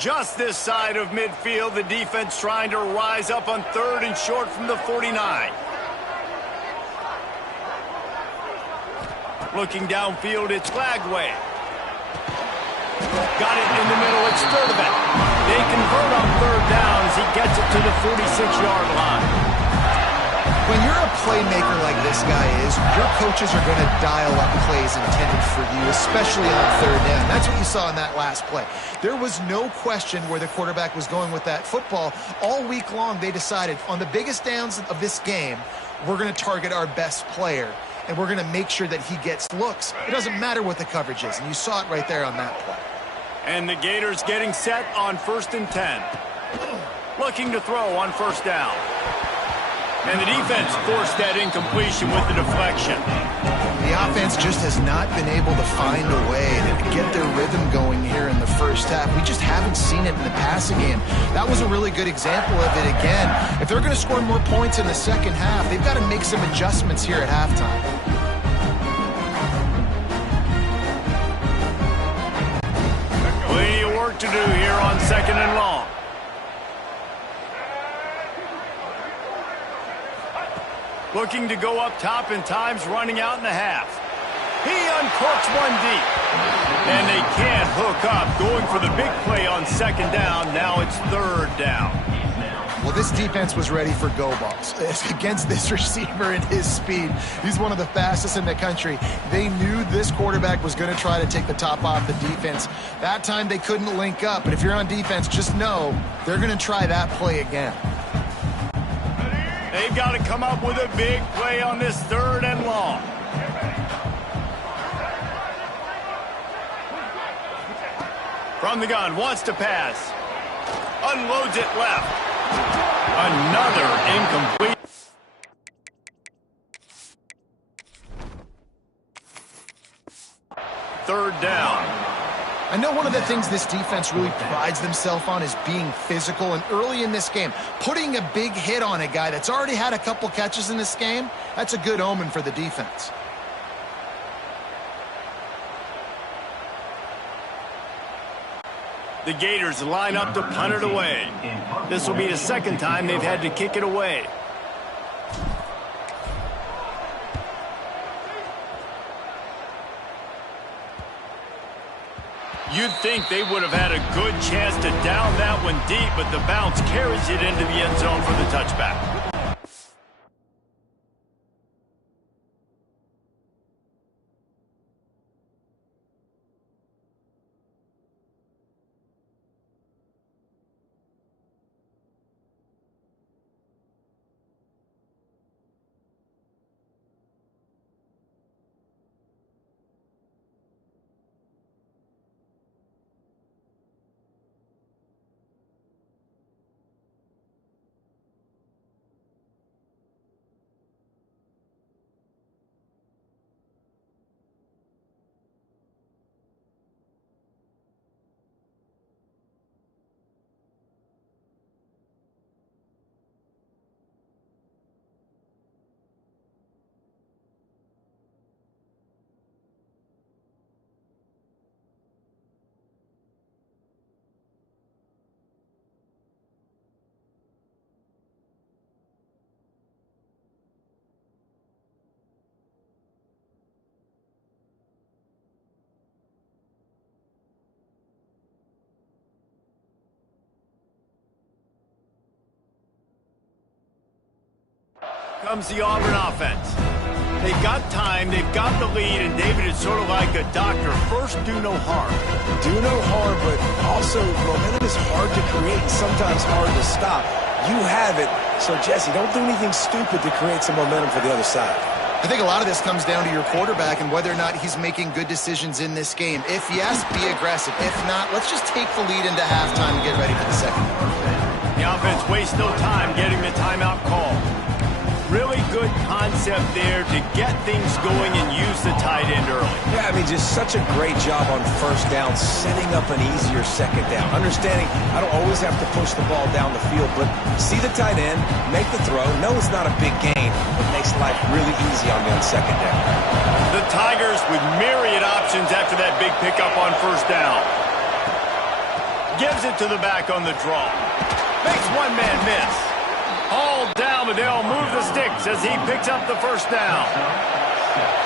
Just this side of midfield, the defense trying to rise up on 3rd and short from the 49. Looking downfield, it's Flagway. Got it in the middle, it's Sturdivant. They convert on 3rd down as he gets it to the 46-yard line. When you're a playmaker like this guy is, your coaches are going to dial up plays intended for you, especially on 3rd down. That's what you saw in that last play. There was no question where the quarterback was going with that football. All week long, they decided on the biggest downs of this game, we're going to target our best player, and we're going to make sure that he gets looks. It doesn't matter what the coverage is, and you saw it right there on that play. And the Gators getting set on 1st and 10. Looking to throw on 1st down. And the defense forced that incompletion with the deflection. The offense just has not been able to find a way to get their rhythm going here in the first half. We just haven't seen it in the passing game. That was a really good example of it again. If they're going to score more points in the second half, they've got to make some adjustments here at halftime. Plenty of work to do here on 2nd and long. Looking to go up top, and time's running out in the half. He uncorks one deep. And they can't hook up. Going for the big play on 2nd down. Now it's 3rd down. Well, this defense was ready for go balls against this receiver and his speed. He's one of the fastest in the country. They knew this quarterback was going to try to take the top off the defense. That time they couldn't link up. But if you're on defense, just know they're going to try that play again. They've got to come up with a big play on this 3rd and long. From the gun, wants to pass. Unloads it left. Another incomplete. Third down. I know one of the things this defense really prides themselves on is being physical, and early in this game, putting a big hit on a guy that's already had a couple catches in this game, that's a good omen for the defense. The Gators line up to punt it away. This will be the 2nd time they've had to kick it away. You'd think they would have had a good chance to down that one deep, but the bounce carries it into the end zone for the touchback. Comes the Auburn offense. They've got time, they've got the lead, and David is sort of like a doctor. First, do no harm. Do no harm, but also momentum is hard to create and sometimes hard to stop. You have it, so Jesse, don't do anything stupid to create some momentum for the other side. I think a lot of this comes down to your quarterback and whether or not he's making good decisions in this game. If yes, be aggressive. If not, let's just take the lead into halftime and get ready for the second half. The offense wastes no time getting the timeout call. Really good concept there to get things going and use the tight end early. Yeah, I mean, just such a great job on 1st down, setting up an easier 2nd down. Understanding I don't always have to push the ball down the field, but see the tight end, make the throw. No, it's not a big gain, but makes life really easy on me on 2nd down. The Tigers with myriad options after that big pickup on 1st down. gives it to the back on the draw. Makes one man miss. Hauled down, but they'll move the sticks as he picks up the first down.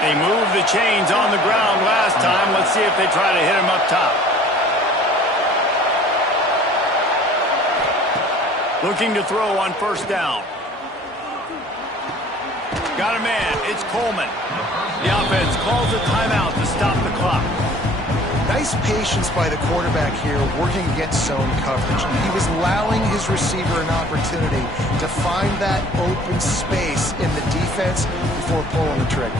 They moved the chains on the ground last time. Let's see if they try to hit him up top. Looking to throw on first down. Got a man. It's Coleman. The offense calls a timeout to stop the clock. Nice patience by the quarterback here, working against zone coverage. He was allowing his receiver an opportunity to find that open space in the defense before pulling the trigger.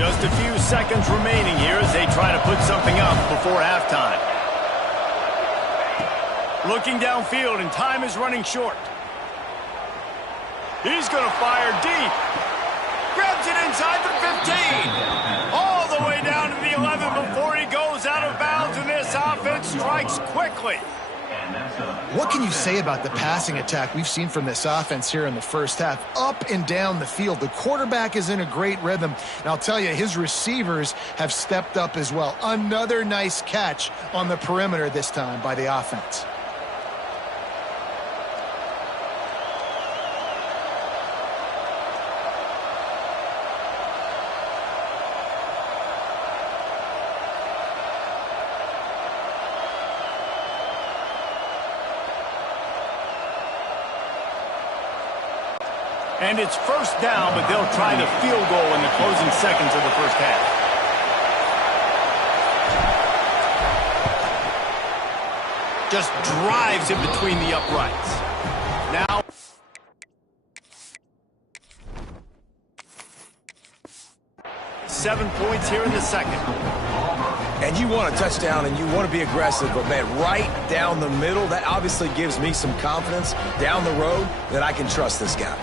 Just a few seconds remaining here as they try to put something up before halftime. Looking downfield, and time is running short. He's going to fire deep. Grabs it inside the 15. All the way down to the 11 before he goes out of bounds, and this offense strikes quickly. What can you say about the passing attack we've seen from this offense here in the first half? Up and down the field. The quarterback is in a great rhythm. And I'll tell you, his receivers have stepped up as well. Another nice catch on the perimeter this time by the offense. And it's first down, but they'll try the field goal in the closing seconds of the first half. Just drives in between the uprights. Now, seven points here in the second. And you want a touchdown and you want to be aggressive, but, man, right down the middle, that obviously gives me some confidence down the road that I can trust this guy.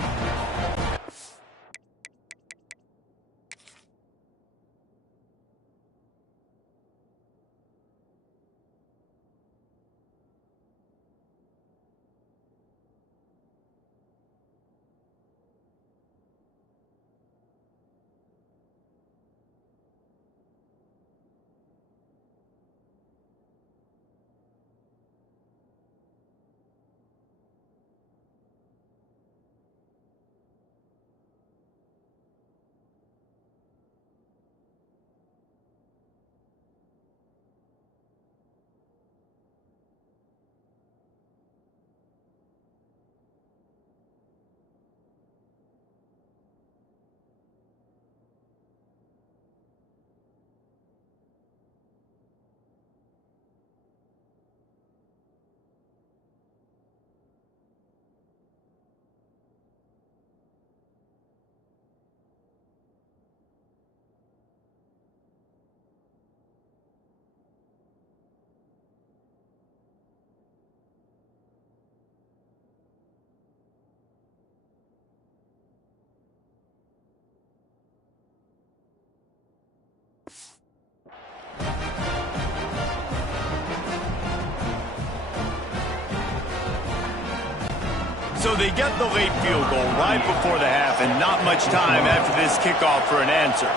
So they get the late field goal right before the half, and not much time after this kickoff for an answer.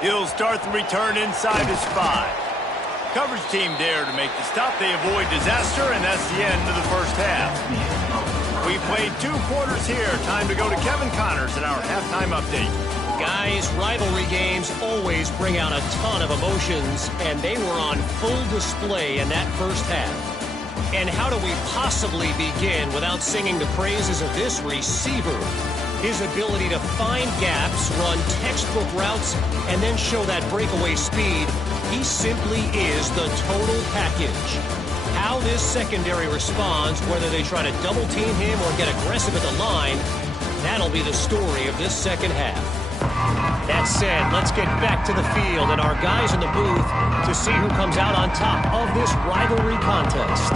He'll start the return inside his 5. Coverage team there to make the stop. They avoid disaster, and that's the end of the first half. We played 2 quarters here. Time to go to Kevin Connors in our halftime update. Guys, rivalry games always bring out a ton of emotions, and they were on full display in that first half. And how do we possibly begin without singing the praises of this receiver? His ability to find gaps, run textbook routes, and then show that breakaway speed. He simply is the total package. How this secondary responds, whether they try to double team him or get aggressive at the line, that'll be the story of this second half. That said, let's get back to the field and our guys in the booth to see who comes out on top of this rivalry contest.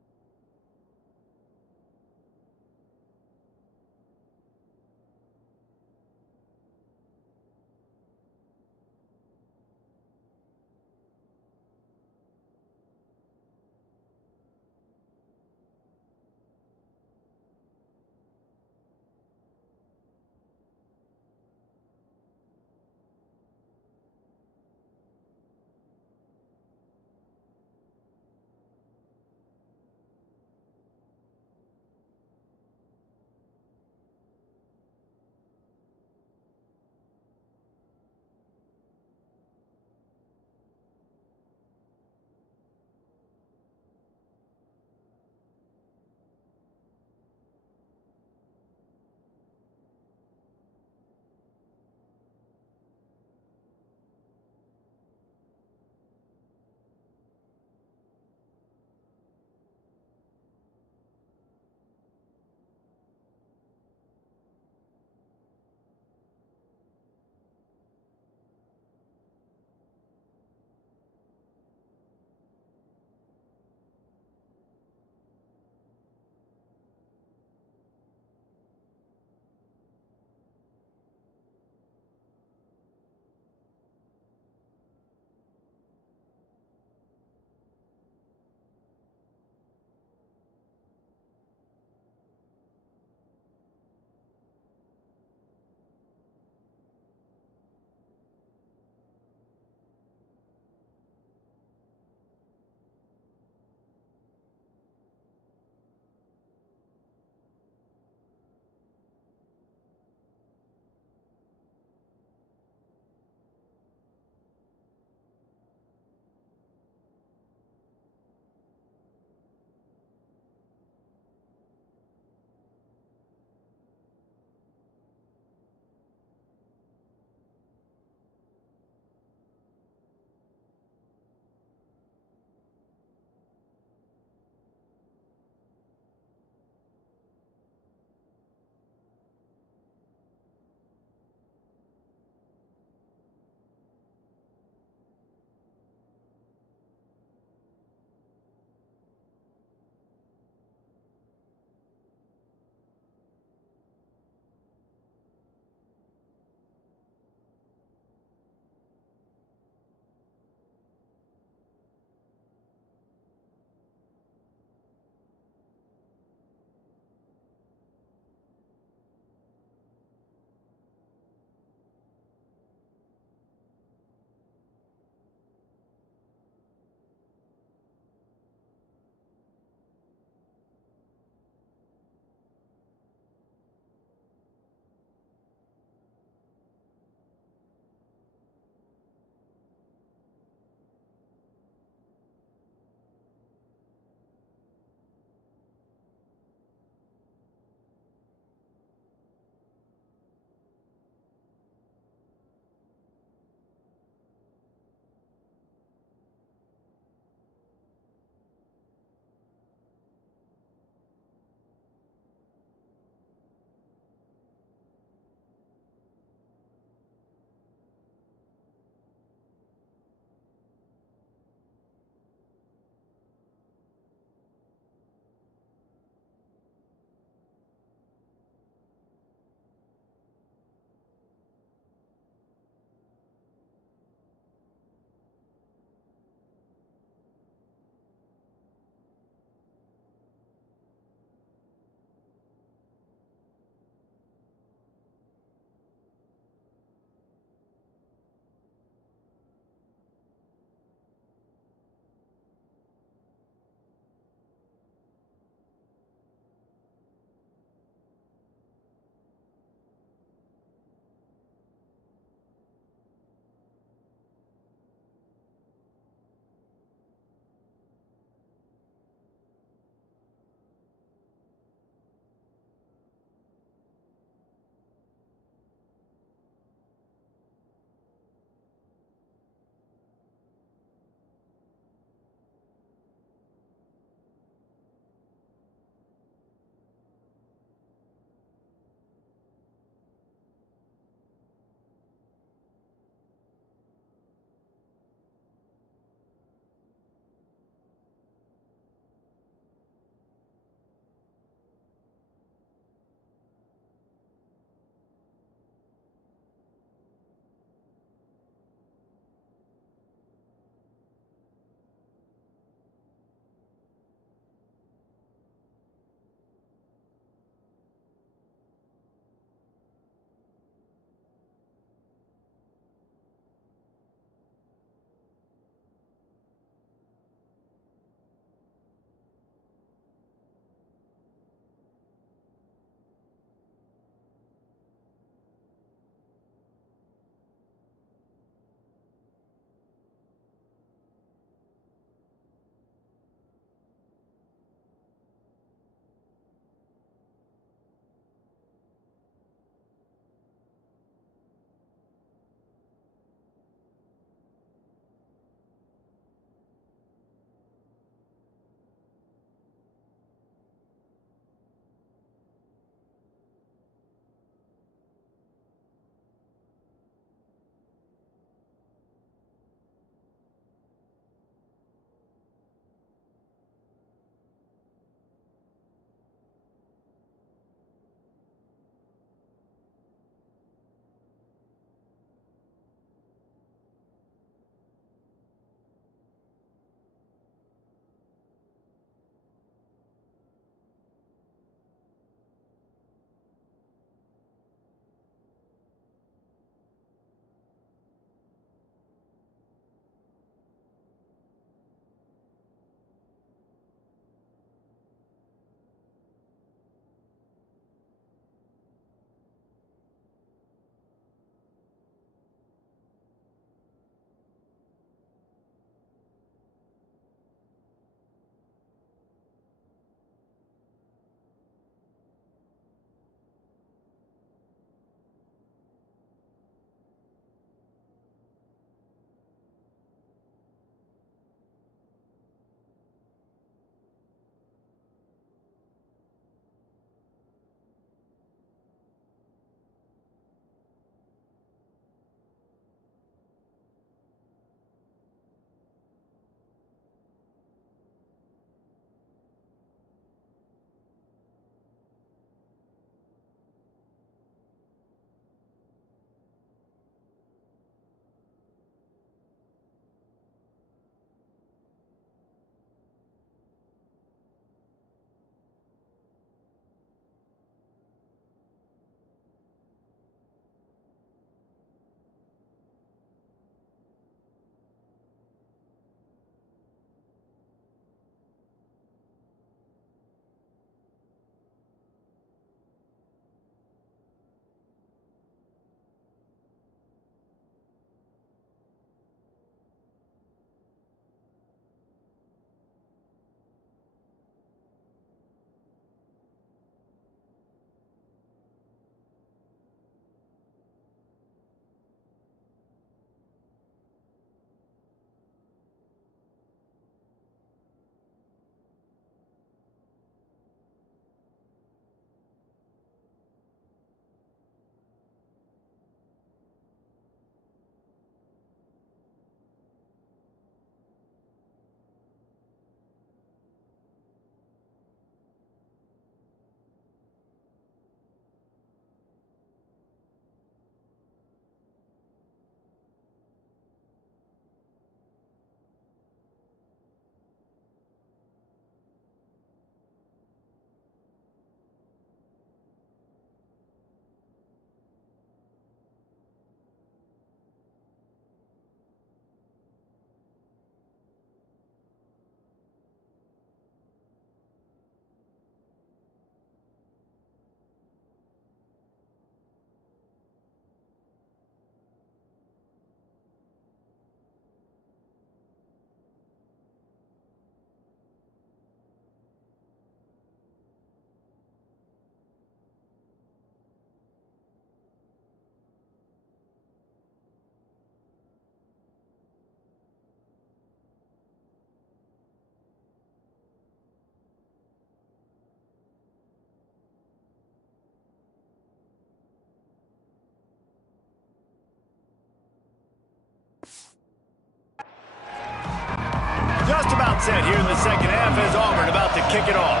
set here in the second half as Auburn about to kick it off.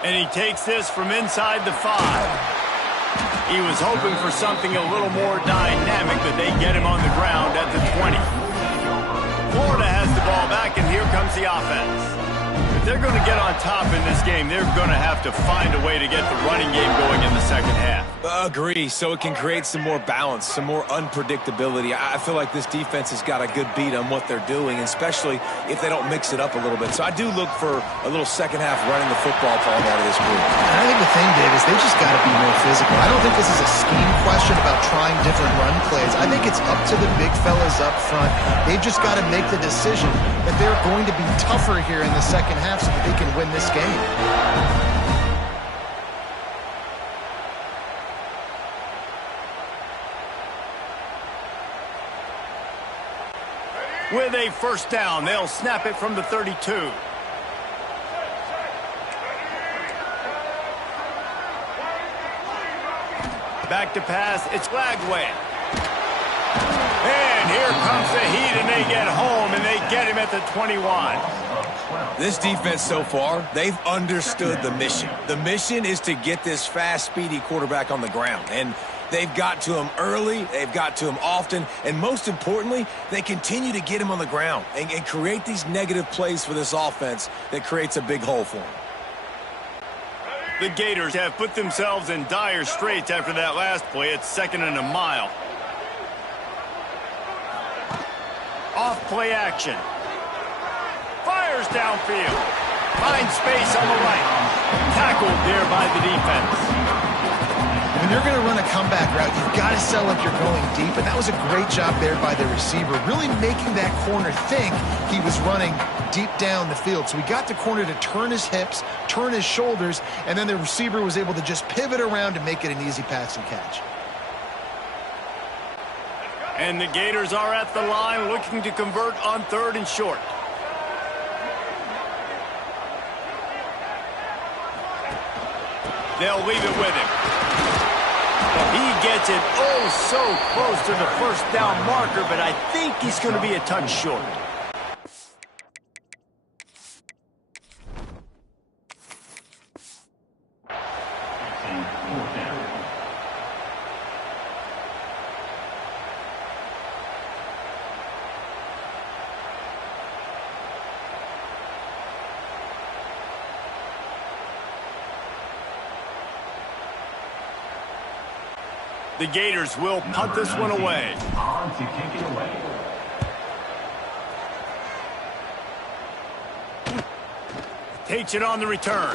And he takes this from inside the 5. He was hoping for something a little more dynamic, but they get him on the ground at the 20. Florida has the ball back, and here comes the offense. If they're going to get on top in this game, they're going to have to find a way to get the running game going in the second half. Agree, so it can create some more balance, some more unpredictability. I feel like this defense has got a good beat on what they're doing, especially if they don't mix it up a little bit. So I do look for a little second half running the football falling out of this group. And I think the thing, Dave, is they just got to be more physical. I don't think this is a scheme question about trying different run plays. I think it's up to the big fellas up front. They've just got to make the decision that they're going to be tougher here in the second half so that they can win this game. With a first down, they'll snap it from the 32. Back to pass, it's Lagway. And here comes the heat, and they get home, and they get him at the 21. This defense so far, they've understood the mission. The mission is to get this fast, speedy quarterback on the ground. And they've got to him early, they've got to him often, and most importantly, they continue to get him on the ground and create these negative plays for this offense that creates a big hole for him. The Gators have put themselves in dire straits after that last play. It's 2nd and a mile. Off play action. Fires downfield. Finds space on the right. Tackled there by the defense. When you're going to run a comeback route, you've got to sell like you're going deep, and that was a great job there by the receiver, really making that corner think he was running deep down the field. So he got the corner to turn his hips, turn his shoulders, and then the receiver was able to just pivot around and make it an easy pass and catch. And the Gators are at the line looking to convert on 3rd and short. They'll leave it with him. He gets it oh so close to the first down marker, but I think he's going to be a touch short. The Gators will punt this one away. On to kick it away. Takes it on the return.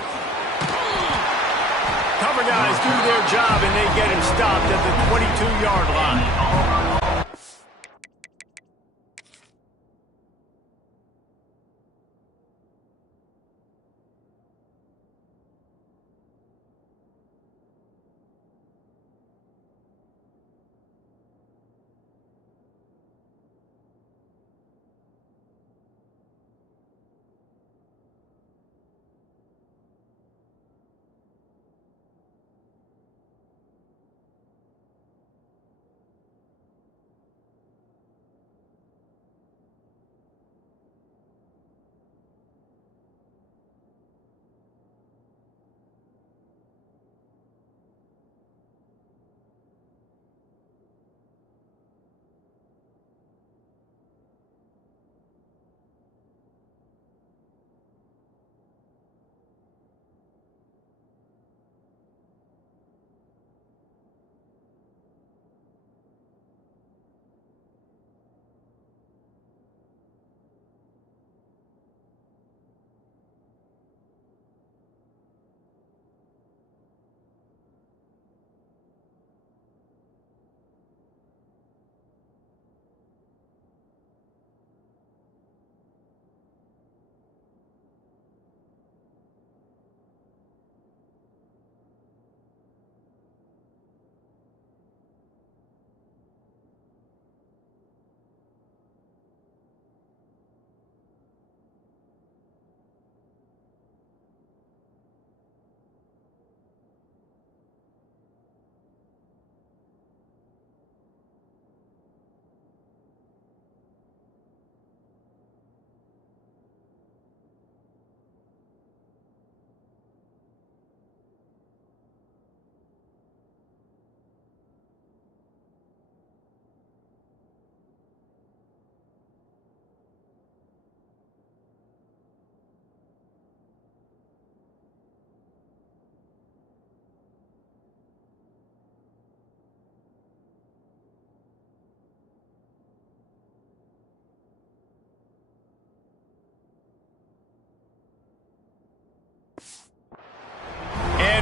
Cover guys do their job, and they get him stopped at the 22-yard line.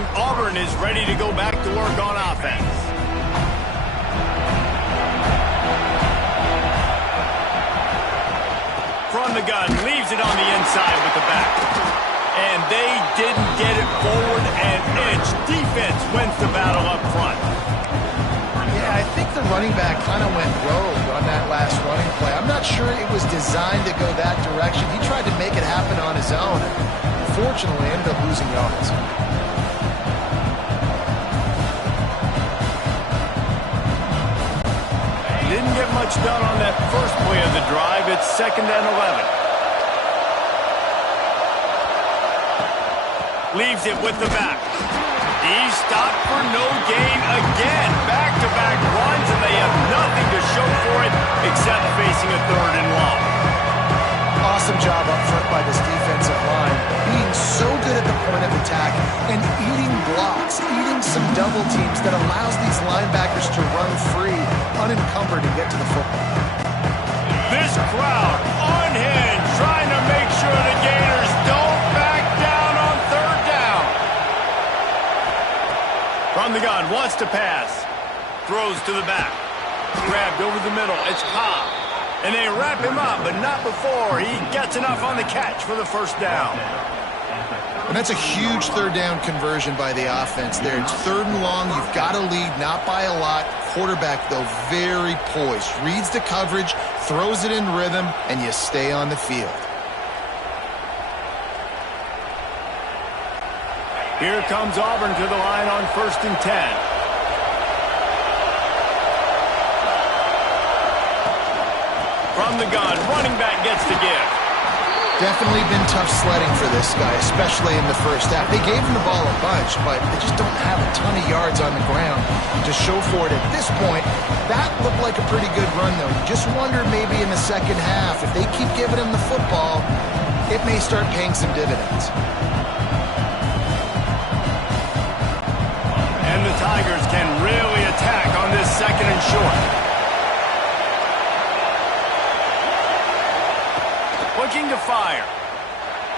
and Auburn is ready to go back to work on offense. From the gun, leaves it on the inside with the back. And they didn't get it forward an inch. Defense wins the battle up front. Yeah, I think the running back kind of went rogue on that last running play. I'm not sure it was designed to go that direction. He tried to make it happen on his own. Unfortunately, ended up losing yards. Didn't get much done on that first play of the drive. It's 2nd and 11. Leaves it with the back. He's stopped for no gain again. Back-to-back runs, and they have nothing to show for it except facing a 3rd and long. Awesome job up front by this defensive line, being so good at the point of attack and eating blocks, eating some double teams that allows these linebackers to run free, unencumbered, and get to the football. This crowd unhinged, trying to make sure the Gators don't back down on 3rd down. From the gun, wants to pass. Throws to the back. Grabbed over the middle. It's Cobb. And they wrap him up, but not before he gets enough on the catch for the 1st down. And that's a huge 3rd down conversion by the offense there. It's 3rd and long. You've got to lead, not by a lot. Quarterback, though, very poised. Reads the coverage, throws it in rhythm, and you stay on the field. Here comes Auburn to the line on 1st and 10. From the gun, running back gets the give. Definitely been tough sledding for this guy, especially in the first half. They gave him the ball a bunch, but they just don't have a ton of yards on the ground to show for it at this point. That looked like a pretty good run, though. You just wonder maybe in the second half, if they keep giving him the football, it may start paying some dividends. And the Tigers can really attack on this 2nd and short. Looking to fire.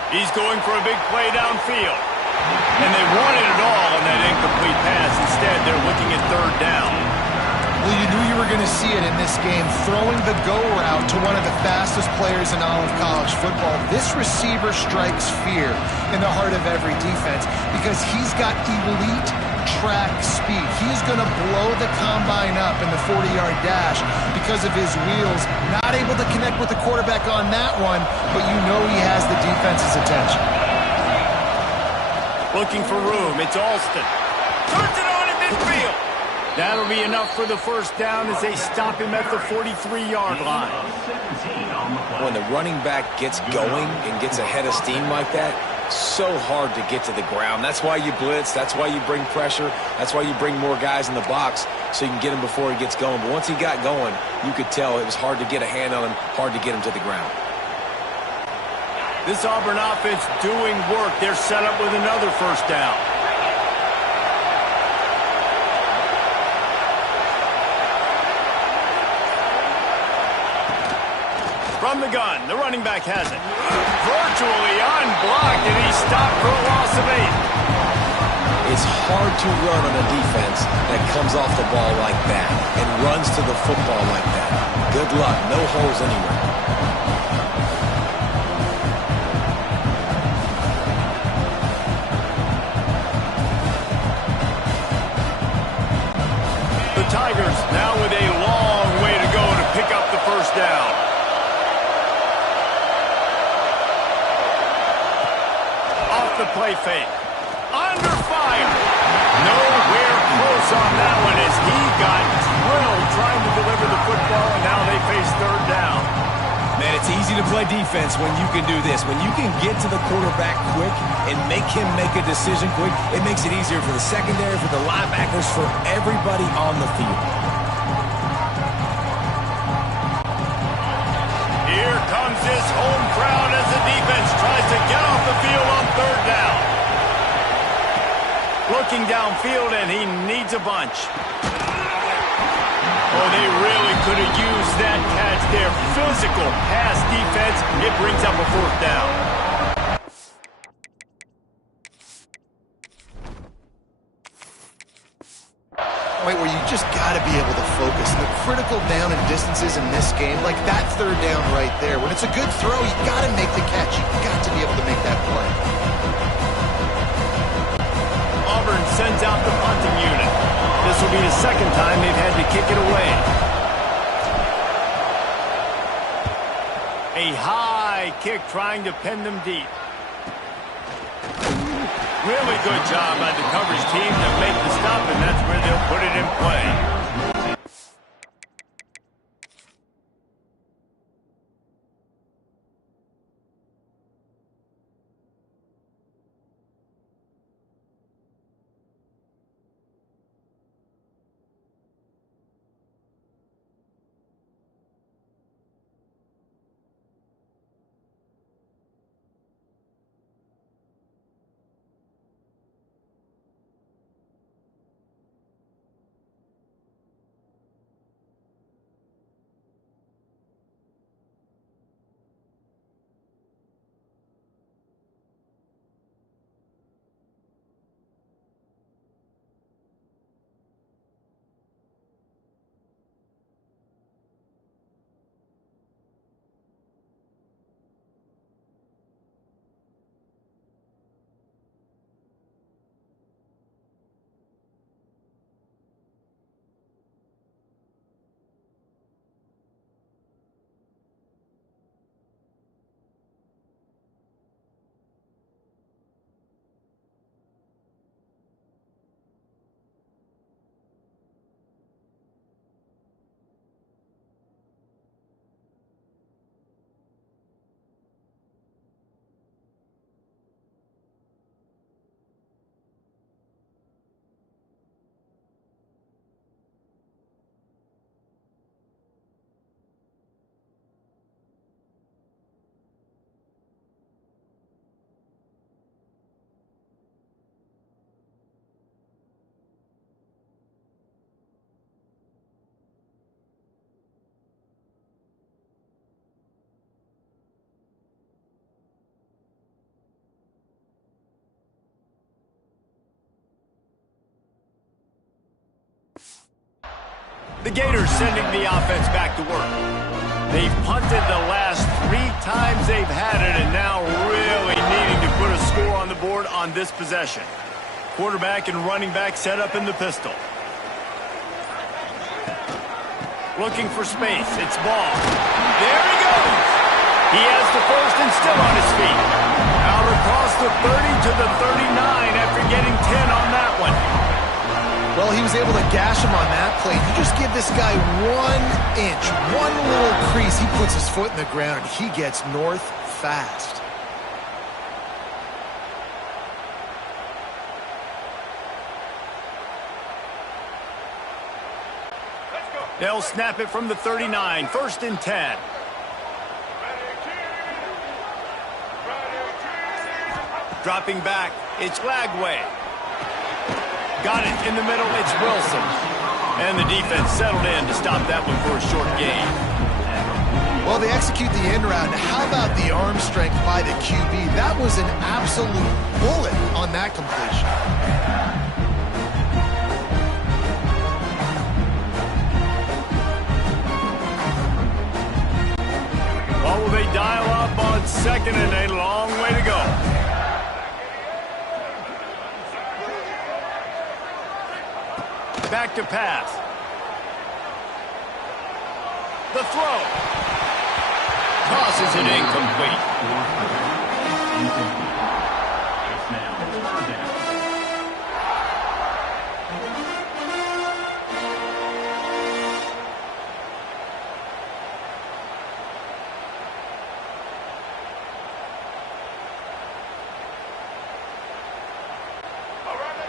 He's going for a big play downfield. And they wanted it all on that incomplete pass. Instead, they're looking at 3rd down. Well, you knew you were going to see it in this game, throwing the go route to one of the fastest players in all of college football. This receiver strikes fear in the heart of every defense because he's got elite track speed. He's going to blow the combine up in the 40-yard dash because of his wheels. Not able to connect with the quarterback on that one, but you know he has the defense's attention. Looking for room. It's Alston. Turns it on in midfield. That'll be enough for the 1st down as they stop him at the 43-yard line. When the running back gets going and gets ahead of steam like that, so hard to get to the ground. That's why you blitz. That's why you bring pressure. That's why you bring more guys in the box so you can get him before he gets going. But once he got going, you could tell it was hard to get a hand on him, hard to get him to the ground. This Auburn offense doing work. They're set up with another 1st down. From the gun, the running back has it. Virtually unblocked, and he's stopped for a loss of 8. It's hard to run on a defense that comes off the ball like that and runs to the football like that. Good luck. No holes anywhere. The Tigers now with a long way to go to pick up the 1st down. The play fake. Under fire. Nowhere close on that one as he got drilled trying to deliver the football, and now they face 3rd down. Man, it's easy to play defense when you can do this. When you can get to the quarterback quick and make him make a decision quick, it makes it easier for the secondary, for the linebackers, for everybody on the field. Here comes this home crowd as the defense tries to get off the field on 3rd down. Looking downfield, and he needs a bunch. Oh, they really could have used that catch there. Physical pass defense. It brings up a 4th down. point where you just got to be able to focus. And the critical down and distances in this game, like that third down right there, when it's a good throw, you got to make the catch. You got to be able to make that play. Auburn sends out the punting unit. This will be the second time they've had to kick it away. A high kick trying to pin them deep. Really good job by the coverage team to make the stop, and that's where they'll put it in play. The Gators sending the offense back to work. They've punted the last 3 times they've had it, and now really needing to put a score on the board on this possession. Quarterback and running back set up in the pistol. Looking for space. It's ball. There he goes. He has the first and still on his feet. Out across the 30 to the 39 after getting 10 on that one. Well, he was able to gash him on that play. You just give this guy 1 inch, one little crease. He puts his foot in the ground, and he gets north fast. They'll snap it from the 39, 1st and 10. Dropping back, it's Lagway. Got it in the middle, it's Wilson. And the defense settled in to stop that one for a short gain. Well, they execute the end route. How about the arm strength by the QB? That was an absolute bullet on that completion. Well, will they dial up on 2nd and a long way to go? Back to pass. The throw. Tosses it incomplete.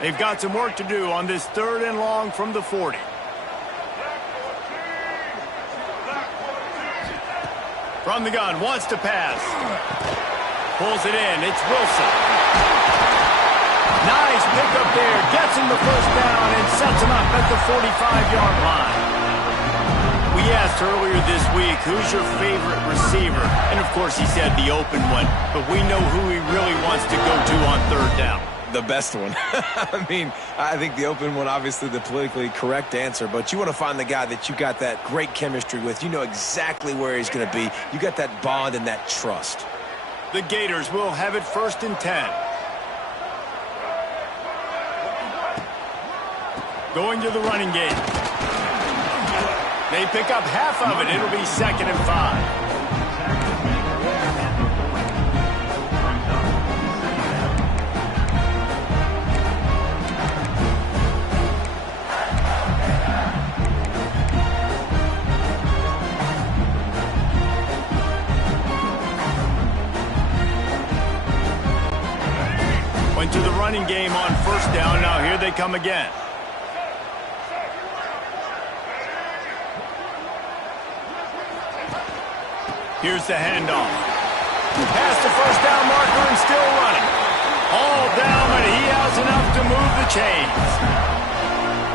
They've got some work to do on this 3rd and long from the 40. From the gun, wants to pass. Pulls it in, it's Wilson. Nice pickup there, gets him the first down and sets him up at the 45-yard line. We asked earlier this week, who's your favorite receiver? And of course he said the open one, but we know who he really wants to go to on 3rd down. The best one. I mean, I think the open one, obviously the politically correct answer, but you want to find the guy that you got that great chemistry with. You know exactly where he's going to be. You got that bond and that trust. The Gators will have it 1st and 10. Going to the running game. They pick up half of it. It'll be 2nd and 5. Went to the running game on 1st down. Now here they come again. Here's the handoff. Past the 1st down marker and still running. All down, but he has enough to move the chains.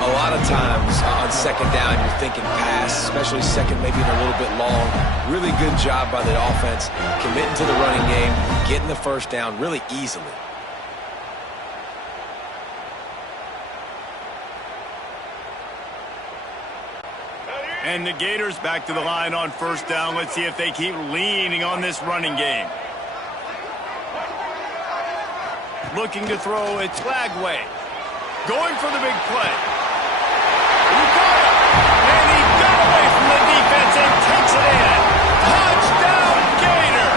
A lot of times on 2nd down, you're thinking pass, especially 2nd, maybe a little bit long. Really good job by the offense, committing to the running game, getting the 1st down really easily. And the Gators back to the line on 1st down. Let's see if they keep leaning on this running game. Looking to throw, it's Flagway. Going for the big play. He got it. And he got away from the defense and takes it in. Touchdown, Gator.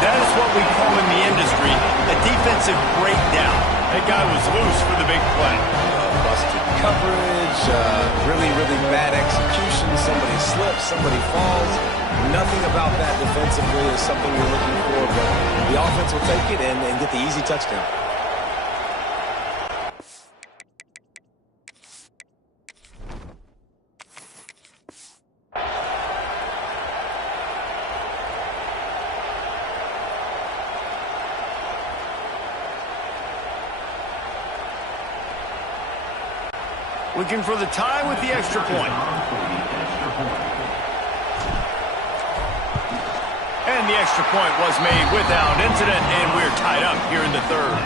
That is what we call in the industry a defensive breakdown. That guy was loose for the big play. Busted coverage, really bad execution. Somebody slips, somebody falls. Nothing about that defensively is something we're looking for, but the offense will take it and get the easy touchdown. Looking for the tie with the extra point. And the extra point was made without incident, and we're tied up here in the 3rd.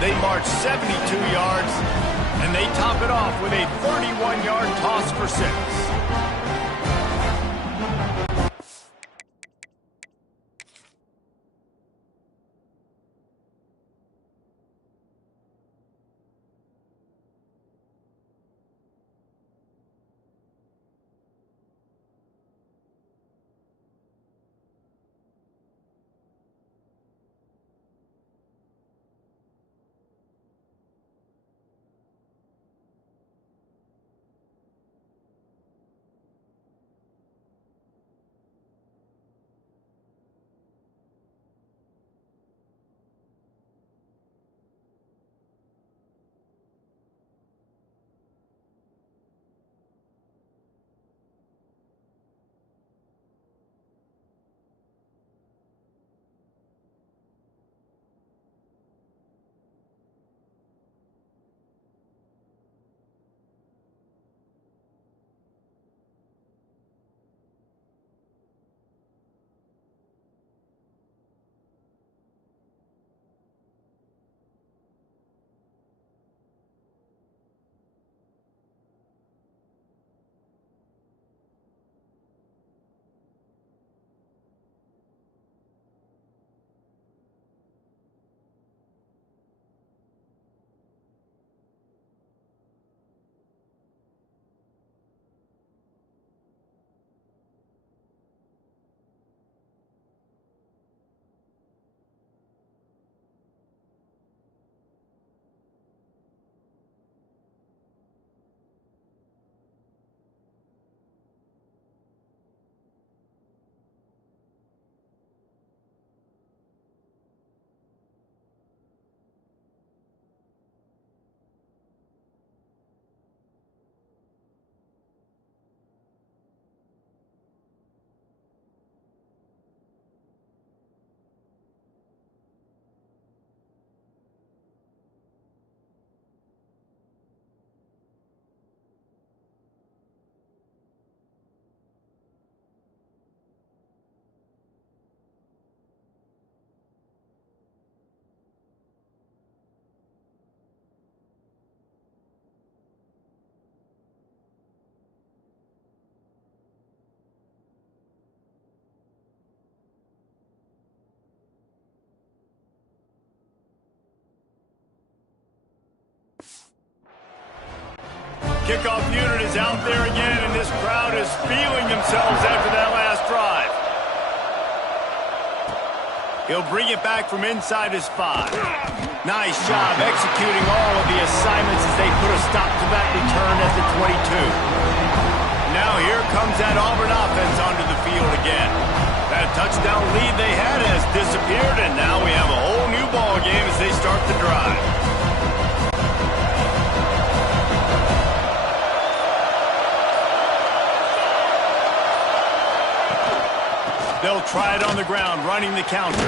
They march 72 yards, and they top it off with a 31-yard toss for 6. Kickoff unit is out there again, and this crowd is feeling themselves after that last drive. He'll bring it back from inside his 5. Nice job executing all of the assignments as they put a stop to that return at the 22. Now here comes that Auburn offense onto the field again. That touchdown lead they had has disappeared, and now we have a whole new ball game as they start the drive. They'll try it on the ground, running the counter.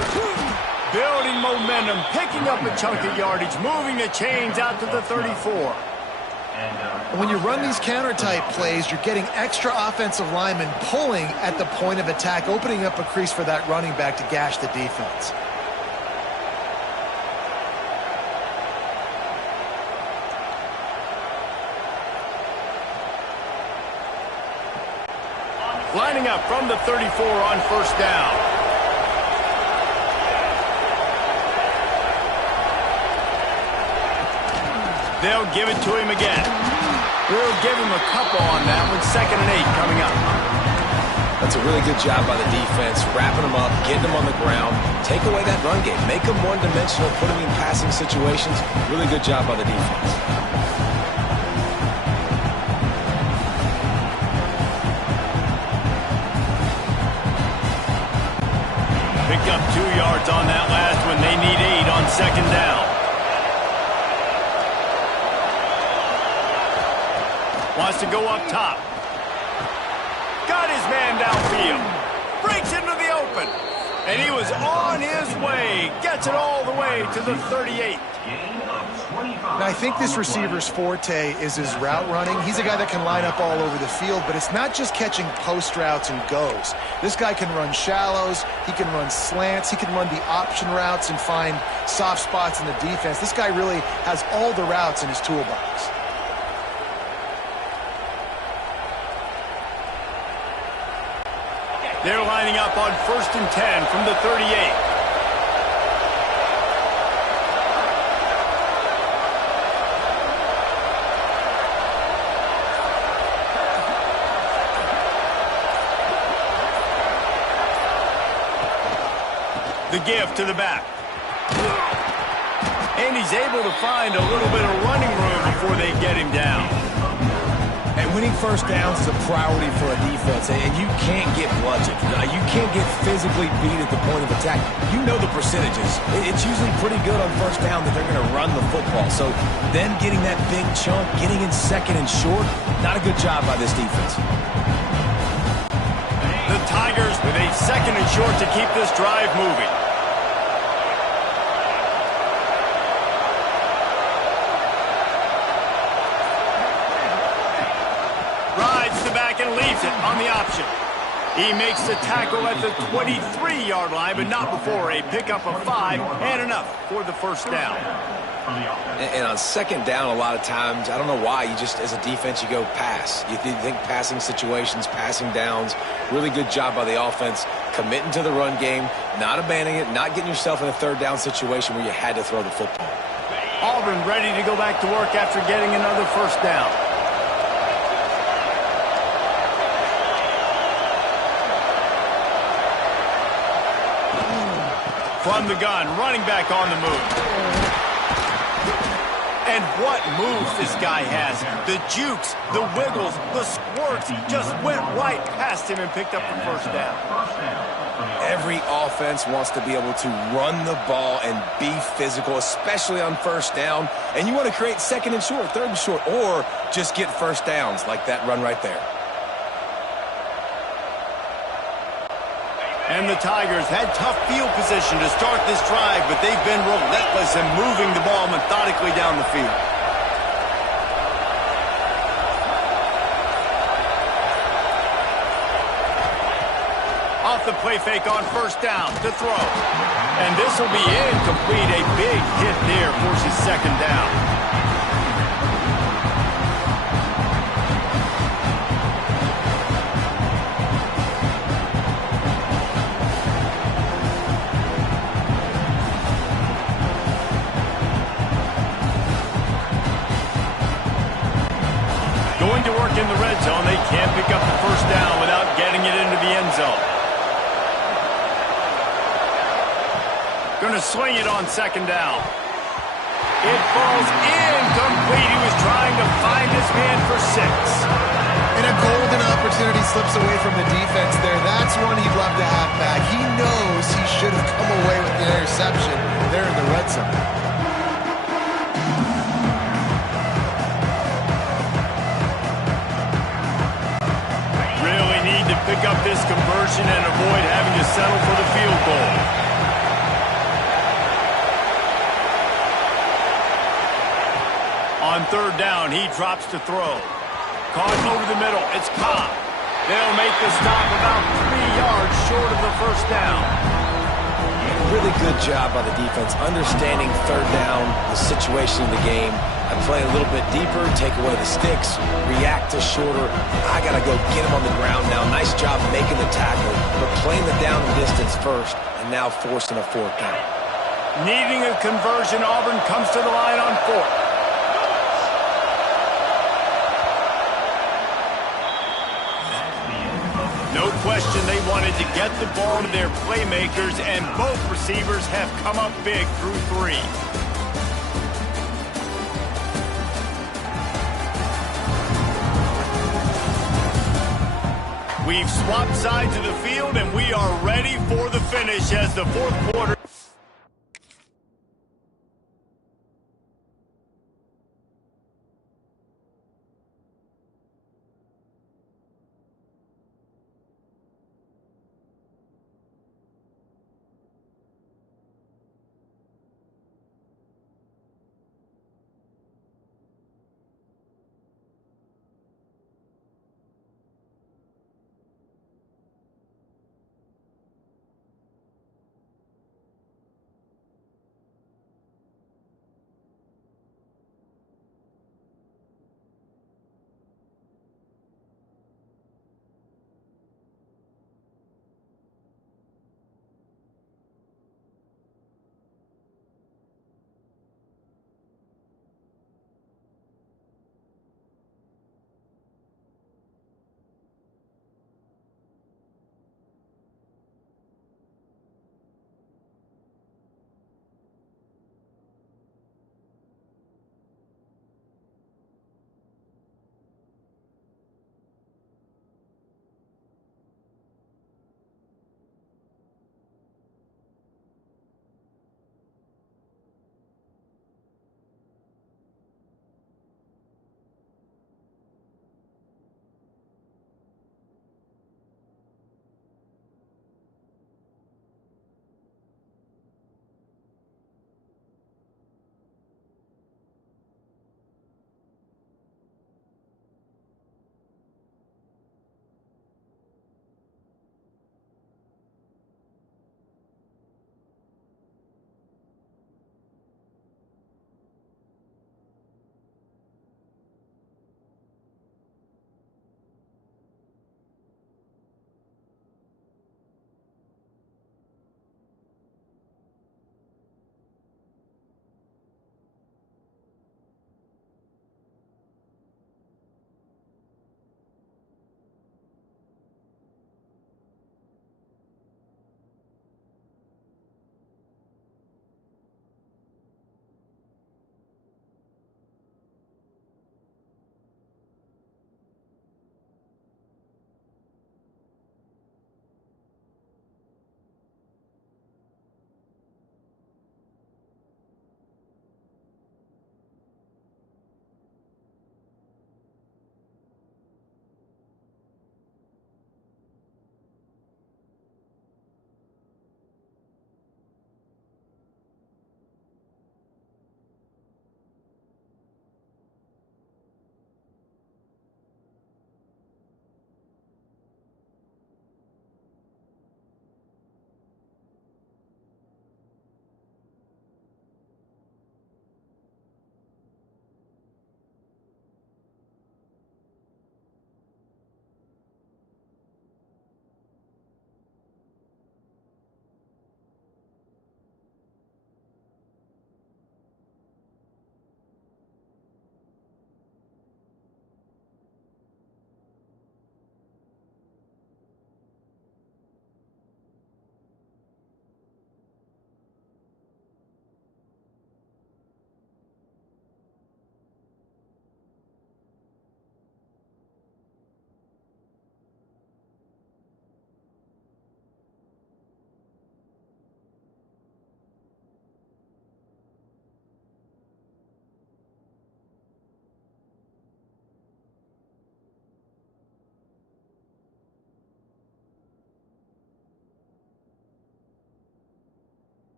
Building momentum, picking up a chunk of yardage, moving the chains out to the 34. When you run these counter-type plays, you're getting extra offensive linemen pulling at the point of attack, opening up a crease for that running back to gash the defense. Lining up from the 34 on first down. They'll give it to him again. We'll give him a couple on that one. 2nd and 8 coming up. That's a really good job by the defense, wrapping them up, getting them on the ground, take away that run game, make them one-dimensional, put them in passing situations. Really good job by the defense. Picked up 2 yards on that last one. They need 8 on 2nd down. Wants to go up top. Got his man downfield. Breaks into the open. And he was on his way. Gets it all the way to the 38. Now, I think this receiver's forte is his route running. He's a guy that can line up all over the field, but it's not just catching post routes and goes. This guy can run shallows. He can run slants. He can run the option routes and find soft spots in the defense. This guy really has all the routes in his toolbox. They're lining up on 1st and 10 from the 38. The give to the back. And he's able to find a little bit of running room before they get him down. And winning first downs is a priority for a defense, and you can't get bludgeoned. You can't get physically beat at the point of attack. You know the percentages. It's usually pretty good on first down that they're going to run the football. So then getting that big chunk, getting in 2nd and short, not a good job by this defense. The Tigers with a 2nd and short to keep this drive moving. And leaves it on the option. He makes the tackle at the 23-yard line, but not before a pickup of 5 and enough for the first down. And on 2nd down, a lot of times, I don't know why, you just, as a defense, you go pass. You think passing situations, passing downs. Really good job by the offense, committing to the run game, not abandoning it, not getting yourself in a 3rd down situation where you had to throw the football. Auburn ready to go back to work after getting another first down. From the gun, running back on the move. And what moves this guy has. The jukes, the wiggles, the squirts just went right past him and picked up the first down. Every offense wants to be able to run the ball and be physical, especially on first down. And you want to create 2nd and short, 3rd and short, or just get first downs like that run right there. And the Tigers had tough field position to start this drive, but they've been relentless in moving the ball methodically down the field. Off the play fake on first down to throw. And this will be incomplete. A big hit there forces 2nd down. Going to work in the red zone. They can't pick up the first down without getting it into the end zone. Going to swing it on second down. It falls incomplete. He was trying to find his man for 6. And a golden opportunity slips away from the defense there. That's one he'd love to have back. He knows he should have come away with the interception there in the red zone. Really need to pick up this conversion and avoid having to settle for the field goal. On third down, he drops to throw. Caught over the middle. It's Cobb. They'll make the stop about 3 yards short of the first down. Really good job by the defense, understanding third down, the situation of the game. I play a little bit deeper, take away the sticks, react to shorter. I got to go get him on the ground now. Nice job making the tackle, but playing the down and distance first, and now forcing a fourth down. Needing a conversion, Auburn comes to the line on 4th. No question they wanted to get the ball to their playmakers, and both receivers have come up big through 3. We've swapped sides of the field, and we are ready for the finish as the fourth quarter.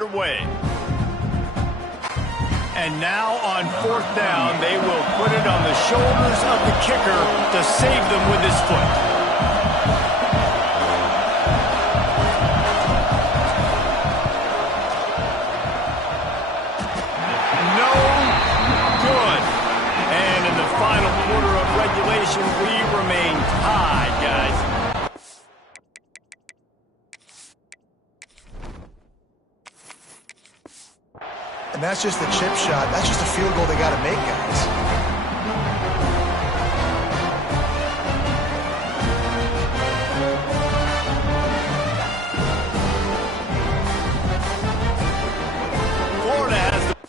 underway. And now on 4th down, they will put it on the shoulders of the kicker to save them with his foot. No good. And in the final quarter of regulation, we remain tied, guys. And that's just a chip shot. That's just a field goal they got to make, guys. Florida has the...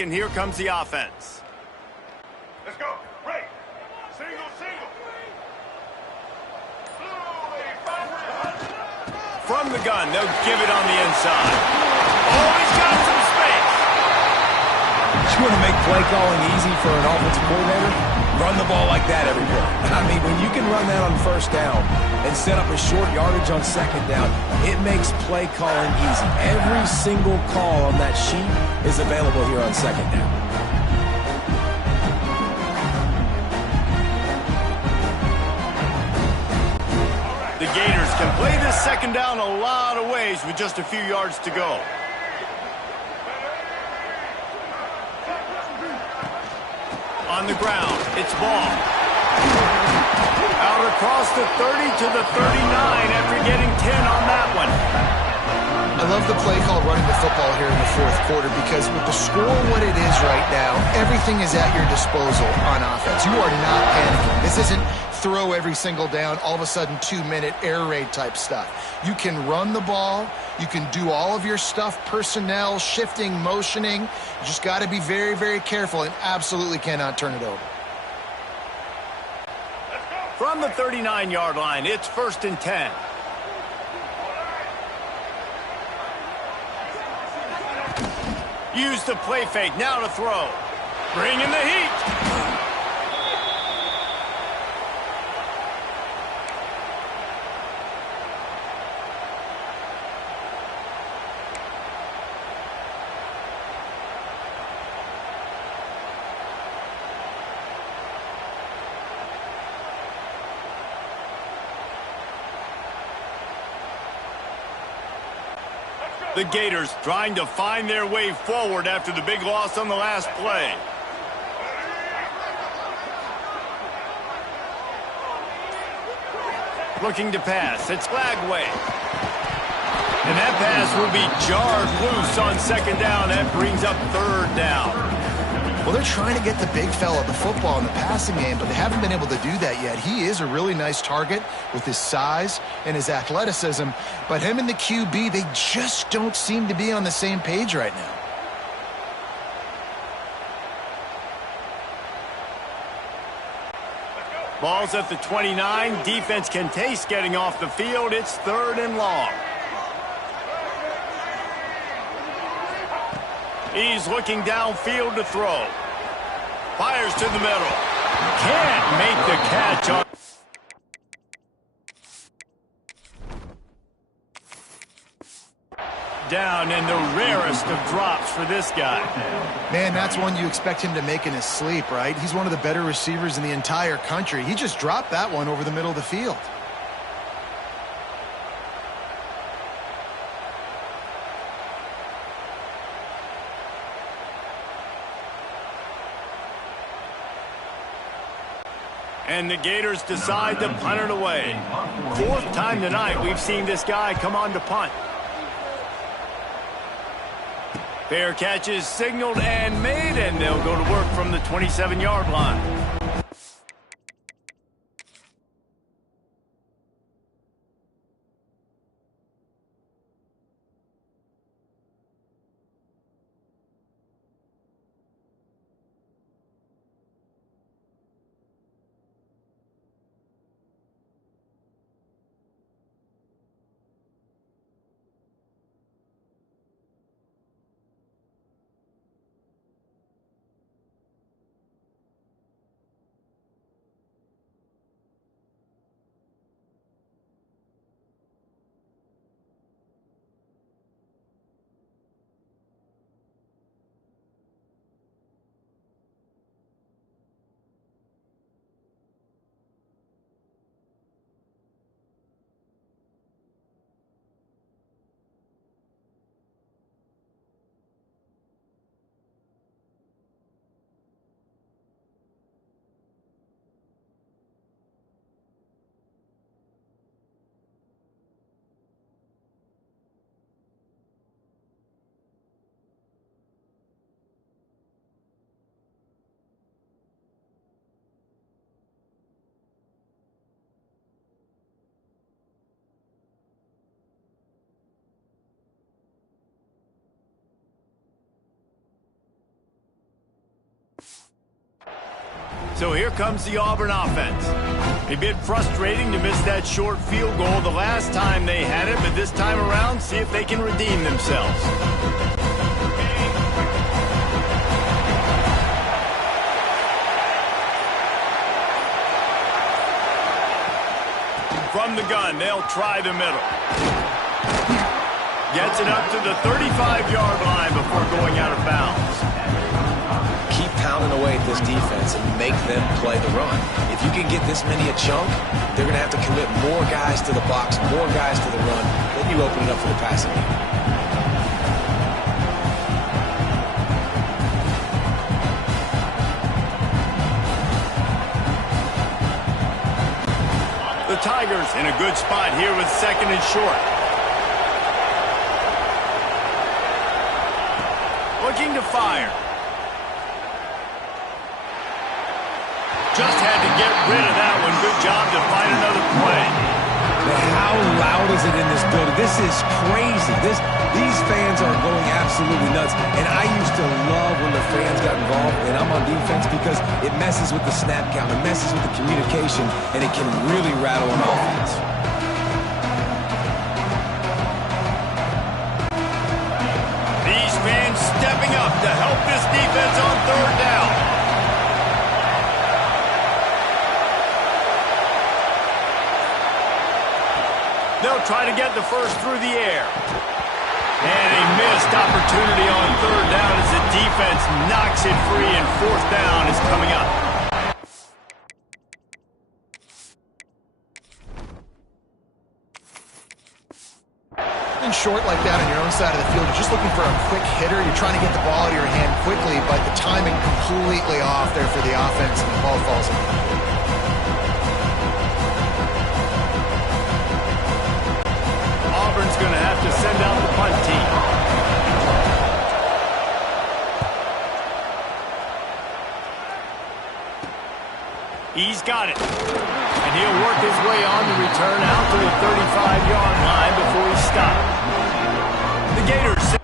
And here comes the offense. Let's go. Right. Single. From the gun, they'll give it on the inside. Oh, he's got some space. You want to make play calling easy for an offensive coordinator? Run the ball like that everywhere. I mean, when you can run that on 1st down and set up a short yardage on 2nd down, it makes play calling easy. Every single call on that sheet is available here on 2nd down. The Gators can play this 2nd down a lot of ways with just a few yards to go. On the ground, it's ball. Out across the 30 to the 39 after getting 10 on that one. I love the play call running the football here in the 4th quarter because with the score what it is right now, everything is at your disposal on offense. You are not panicking. This isn't throw every single down, all of a sudden 2-minute air raid type stuff. You can run the ball. You can do all of your stuff, personnel, shifting, motioning. You just got to be very, very careful and absolutely cannot turn it over. From the 39-yard line, it's 1st and 10. Use the play fake, now to throw. Bring in the heat. The Gators trying to find their way forward after the big loss on the last play. Looking to pass. It's Lagway. And that pass will be jarred loose on 2nd down. That brings up 3rd down. Well, they're trying to get the big fella the football in the passing game, but they haven't been able to do that yet. He is a really nice target with his size and his athleticism, but him and the QB, they just don't seem to be on the same page right now. Ball's at the 29. Defense can taste getting off the field. It's 3rd and long. He's looking downfield to throw. Fires to the middle. Can't make the catch on. Down, and the rarest of drops for this guy. Man, that's one you expect him to make in his sleep, right? He's one of the better receivers in the entire country. He just dropped that one over the middle of the field. And the Gators decide to punt it away. Fourth time tonight we've seen this guy come on to punt. Fair catch is signaled and made, and they'll go to work from the 27-yard line. So here comes the Auburn offense. A bit frustrating to miss that short field goal the last time they had it, but this time around, see if they can redeem themselves. From the gun, they'll try the middle. Gets it up to the 35-yard line before going out of bounds. Keep pounding away at this defense and make them play the run. If you can get this many a chunk, they're going to have to commit more guys to the box, more guys to the run. Then you open it up for the passing game. The Tigers in a good spot here with second and short. Looking to fire. Just had to get rid of that one. Good job to find another play. How loud is it in this building? This is crazy. These fans are going absolutely nuts. And I used to love when the fans got involved, and I'm on defense, because it messes with the snap count. It messes with the communication, and it can really rattle an offense. These fans stepping up to help this defense on third down. They'll try to get the first through the air. And a missed opportunity on third down as the defense knocks it free, and fourth down is coming up. In short like that on your own side of the field, you're just looking for a quick hitter. You're trying to get the ball out of your hand quickly, but the timing completely off there for the offense, and the ball falls in. Auburn's going to have to send out the punt team. He's got it. And he'll work his way on the return out to the 35-yard line before he stops. The Gators.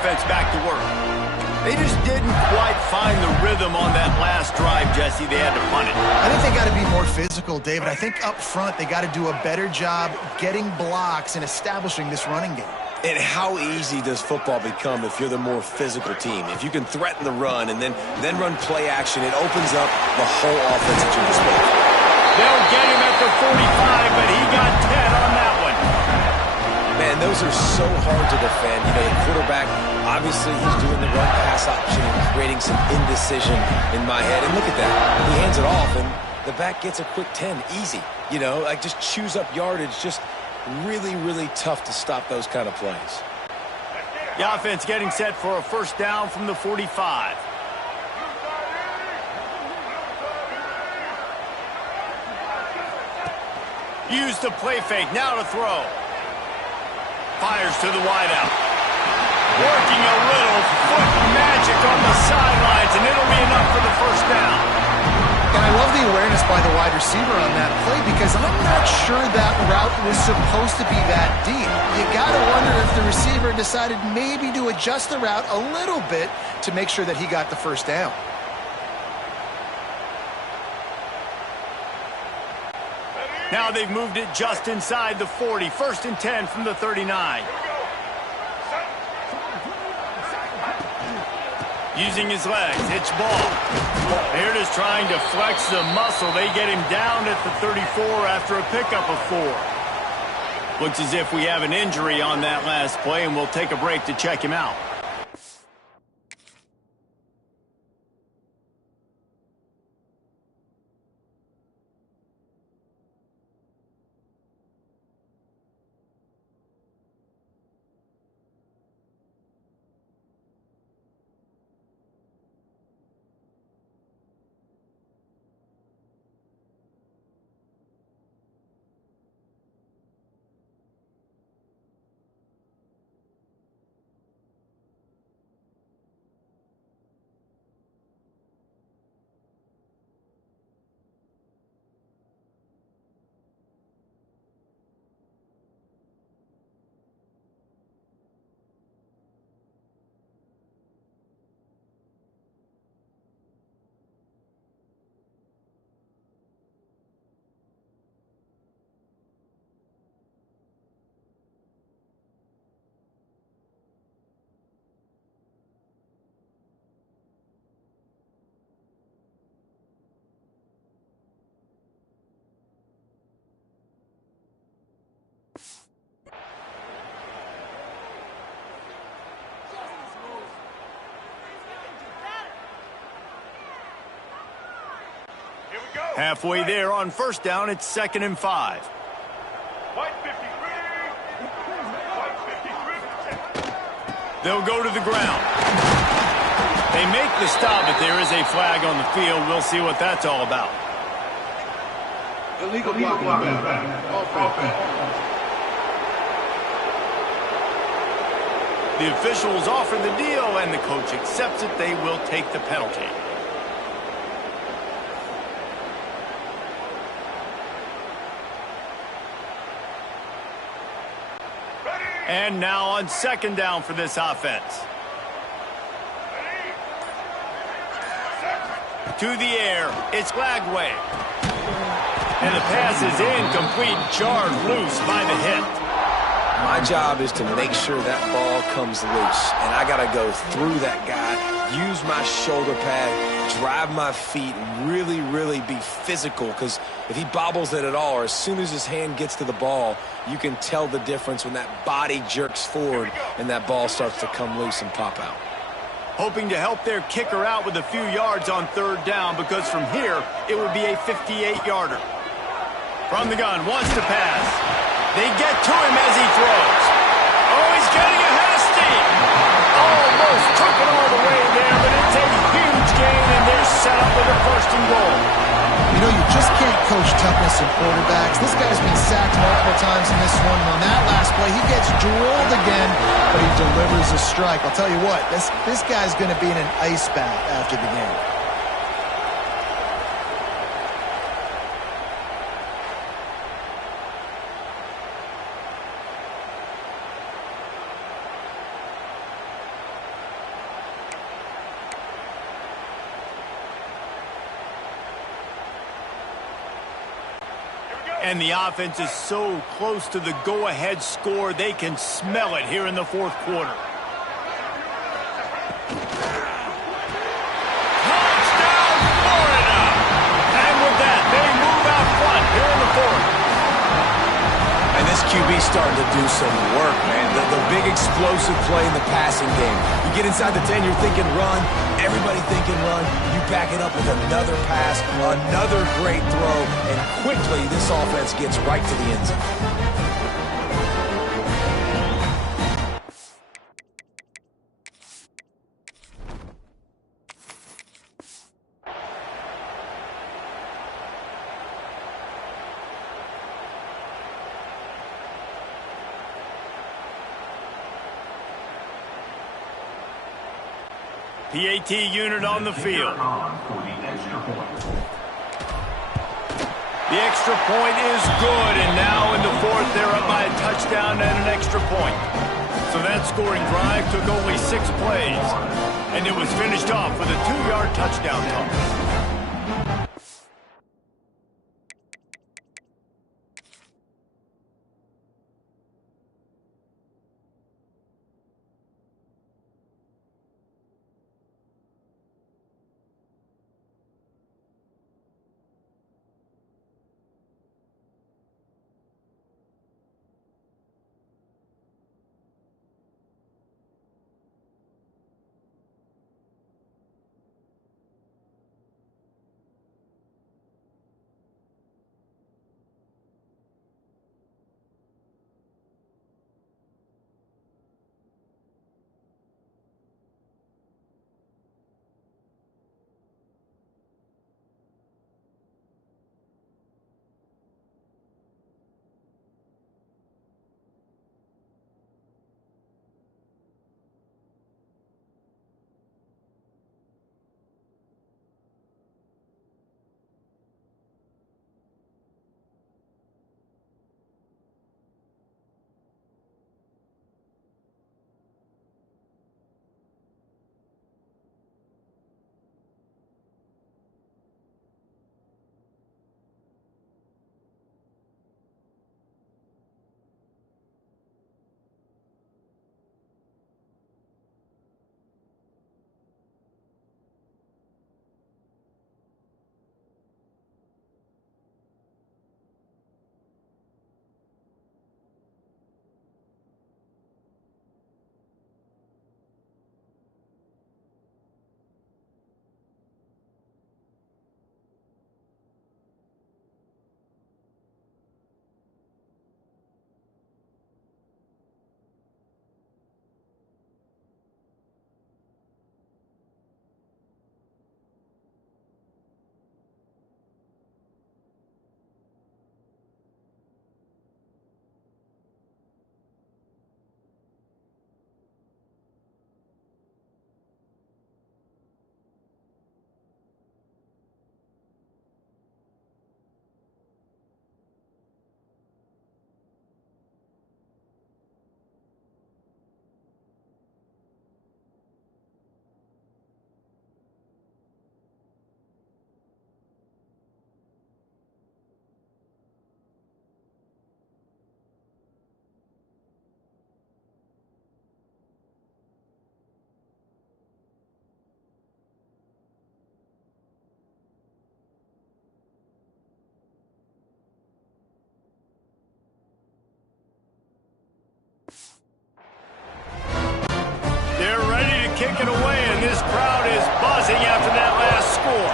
offense back to work. They just didn't quite find the rhythm on that last drive, Jesse. They had to punt it. I think they got to be more physical, David. I think up front they got to do a better job getting blocks and establishing this running game. And how easy does football become if you're the more physical team? If you can threaten the run and then run play action, it opens up the whole offense at your disposal. They'll get him at the 45, but he got 10 on that one. Man, those are so hard to defend. You know, the quarterback, obviously he's doing the run-pass option and creating some indecision in my head. And look at that. He hands it off, and the back gets a quick 10. Easy. You know, like just chews up yardage. Just really, really tough to stop those kind of plays. The offense getting set for a first down from the 45. Use the play fake. Now to throw. Fires to the wideout. Working a little foot magic on the sidelines, and it'll be enough for the first down. And I love the awareness by the wide receiver on that play because I'm not sure that route was supposed to be that deep. You got to wonder if the receiver decided maybe to adjust the route a little bit to make sure that he got the first down. Now they've moved it just inside the 40. First and 10 from the 39. Using his legs, it's ball. They're just trying to flex the muscle. They get him down at the 34 after a pickup of 4. Looks as if we have an injury on that last play, and we'll take a break to check him out. Halfway there on first down, it's 2nd and 5. They'll go to the ground. They make the stop, but there is a flag on the field. We'll see what that's all about. Illegal blocking. Offense. The officials offer the deal, and the coach accepts it. They will take the penalty. And now on 2nd down for this offense. To the air, it's Lagway. And the pass is incomplete, jarred loose by the hit. My job is to make sure that ball comes loose, and I got to go through that guy, use my shoulder pad, drive my feet, and really, really be physical, because if he bobbles it at all, or as soon as his hand gets to the ball, you can tell the difference when that body jerks forward and that ball starts to come loose and pop out. Hoping to help their kicker out with a few yards on 3rd down, because from here, it would be a 58-yarder. From the gun, wants to pass. They get to him as he throws. Oh, he's getting ahead of steam. Almost took it all the way there, but it's a huge gain, and they're set up with a 1st and goal. You know, you just can't coach toughness in quarterbacks. This guy's been sacked multiple times in this one. And on that last play, he gets drilled again, but he delivers a strike. I'll tell you what, this guy's going to be in an ice bath after the game. And the offense is so close to the go-ahead score, they can smell it here in the fourth quarter. Touchdown, Florida! And with that, they move out front here in the fourth. And this QB's starting to do some work, man. The big explosive play in the passing game. You get inside the 10, you're thinking run. Everybody thinking run. You back it up with another pass, another great throw, and quickly this offense gets right to the end zone. PAT unit on the field. The extra point is good, and now in the fourth, they're up by a touchdown and an extra point. So that scoring drive took only 6 plays, and it was finished off with a 2-yard touchdown toss. Kick it away, and this crowd is buzzing after that last score.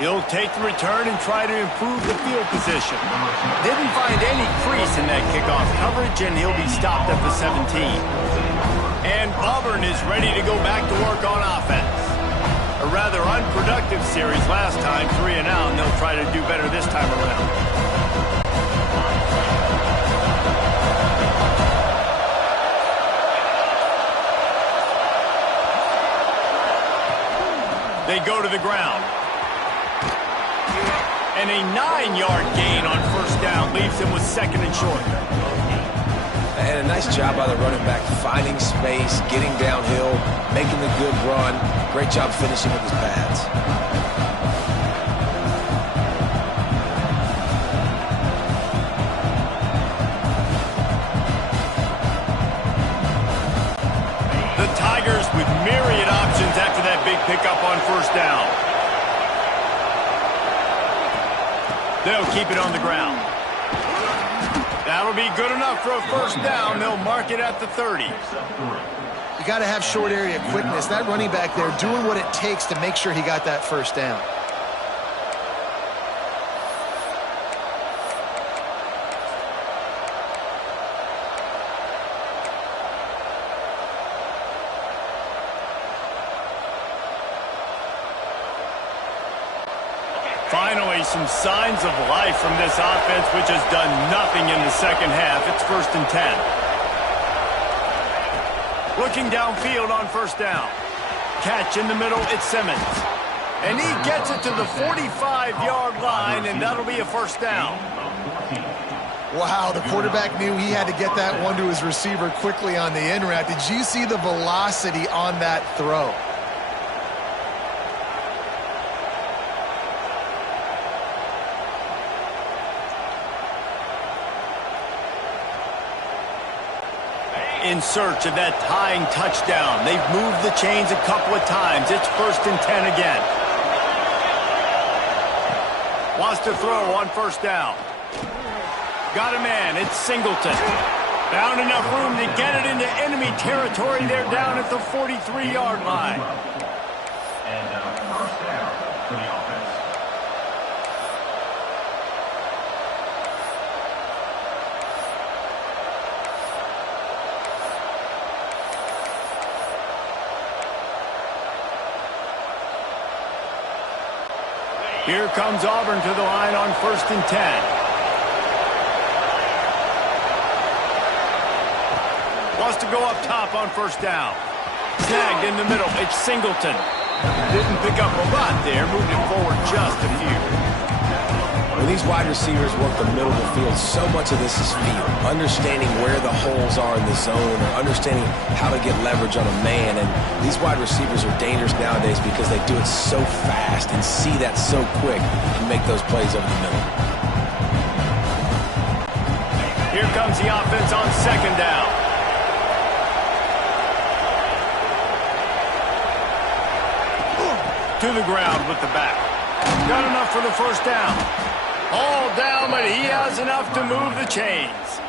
He'll take the return and try to improve the field position. Didn't find any crease in that kickoff coverage, and he'll be stopped at the 17. And Auburn is ready to go back to work on offense. A rather unproductive series last time, 3 and out, and they'll try to do better this time around. They go to the ground. And a 9-yard gain on first down leaves him with 2nd and short. And a nice job by the running back, finding space, getting downhill, making the good run. Great job finishing with his pads. down. They'll keep it on the ground. That'll be good enough for a first down. They'll mark it at the 30. You got to have short area quickness. That running back there doing what it takes to make sure he got that first down. Finally, some signs of life from this offense, which has done nothing in the second half. It's 1st and 10. Looking downfield on first down. Catch in the middle, it's Simmons. And he gets it to the 45-yard line, and that'll be a first down. Wow, the quarterback knew he had to get that one to his receiver quickly on the in route. Did you see the velocity on that throw? In search of that tying touchdown. They've moved the chains a couple of times. It's 1st and 10 again. Wants to throw on first down. Got a man. It's Singleton. Found enough room to get it into enemy territory. They're down at the 43-yard line. And first down for the offense. Here comes Auburn to the line on 1st and 10. Wants to go up top on first down. Snagged in the middle. It's Singleton. Didn't pick up a lot there. Moved it forward just a few. When these wide receivers work the middle of the field, so much of this is feel. Understanding where the holes are in the zone or understanding how to get leverage on a man. And these wide receivers are dangerous nowadays because they do it so fast and see that so quick and make those plays over the middle. Here comes the offense on second down. To the ground with the back. Got enough for the first down. All down, but he has enough to move the chains.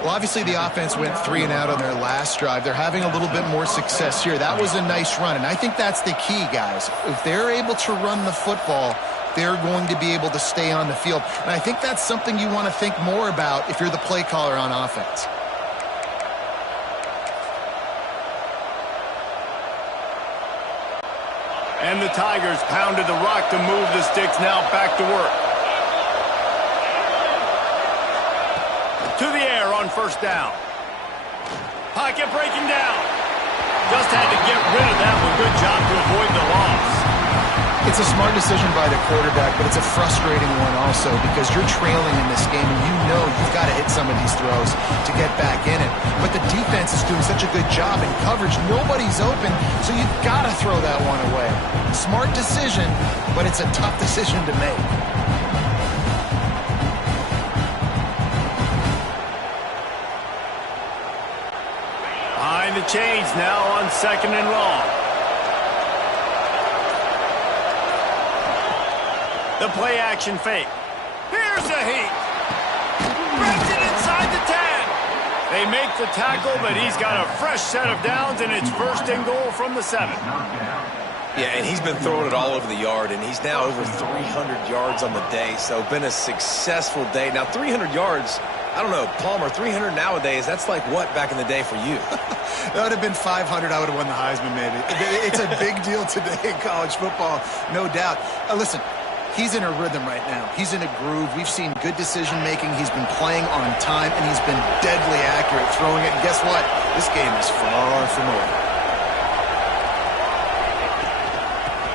Well, obviously the offense went 3 and out on their last drive. They're having a little bit more success here. That was a nice run, and I think that's the key, guys. If they're able to run the football, they're going to be able to stay on the field. And I think that's something you want to think more about if you're the play caller on offense. And the Tigers pounded the rock to move the sticks. Now back to work. To the air on first down. Pocket breaking down. Just had to get rid of that one. Good job to avoid the loss. It's a smart decision by the quarterback, but it's a frustrating one also because you're trailing in this game and you know you've got to hit some of these throws to get back in it. But the defense is doing such a good job in coverage. Nobody's open, so you've got to throw that one away. Smart decision, but it's a tough decision to make. Behind the chains now on second and long. The play action fake. Here's a heat. Brings it inside the 10. They make the tackle, but he's got a fresh set of downs, and it's 1st and goal from the 7. Yeah, and he's been throwing it all over the yard, and he's now over 300 yards on the day, so been a successful day. Now, 300 yards, I don't know, Palmer, 300 nowadays, that's like what back in the day for you? That would have been 500. I would have won the Heisman, maybe. It's a big deal today in college football, no doubt. Listen. He's in a rhythm right now. He's in a groove. We've seen good decision-making. He's been playing on time, and he's been deadly accurate throwing it. And guess what? This game is far from over.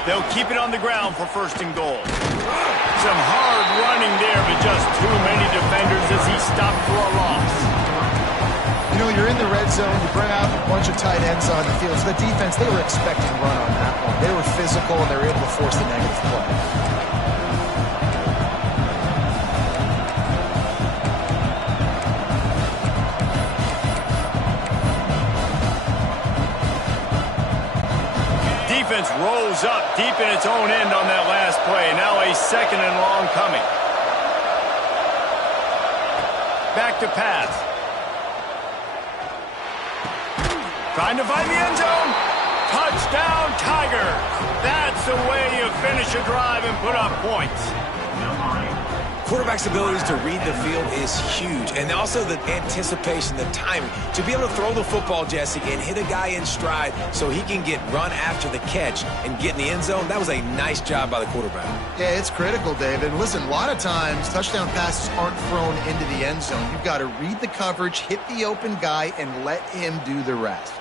They'll keep it on the ground for 1st and goal. Some hard running there, but just too many defenders as he stopped for a loss. You know, you're in the red zone. You bring out a bunch of tight ends on the field. So the defense, they were expecting a run on that one. They were physical, and they were able to force the negative play. Defense rolls goes up deep in its own end on that last play. Now a second and long coming. Back to pass. Trying to find the end zone. Touchdown, Tigers. That's the way you finish a drive and put up points. Quarterback's abilities to read the field is huge, and also the anticipation, the timing. To be able to throw the football, Jesse, and hit a guy in stride so he can get run after the catch and get in the end zone, that was a nice job by the quarterback. Yeah, it's critical, David. And listen, a lot of times touchdown passes aren't thrown into the end zone. You've got to read the coverage, hit the open guy, and let him do the rest.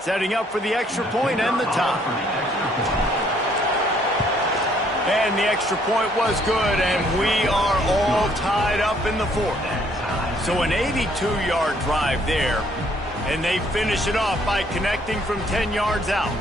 Setting up for the extra point and the tie. And the extra point was good, and we are all tied up in the fourth. So an 82-yard drive there, and they finish it off by connecting from 10 yards out.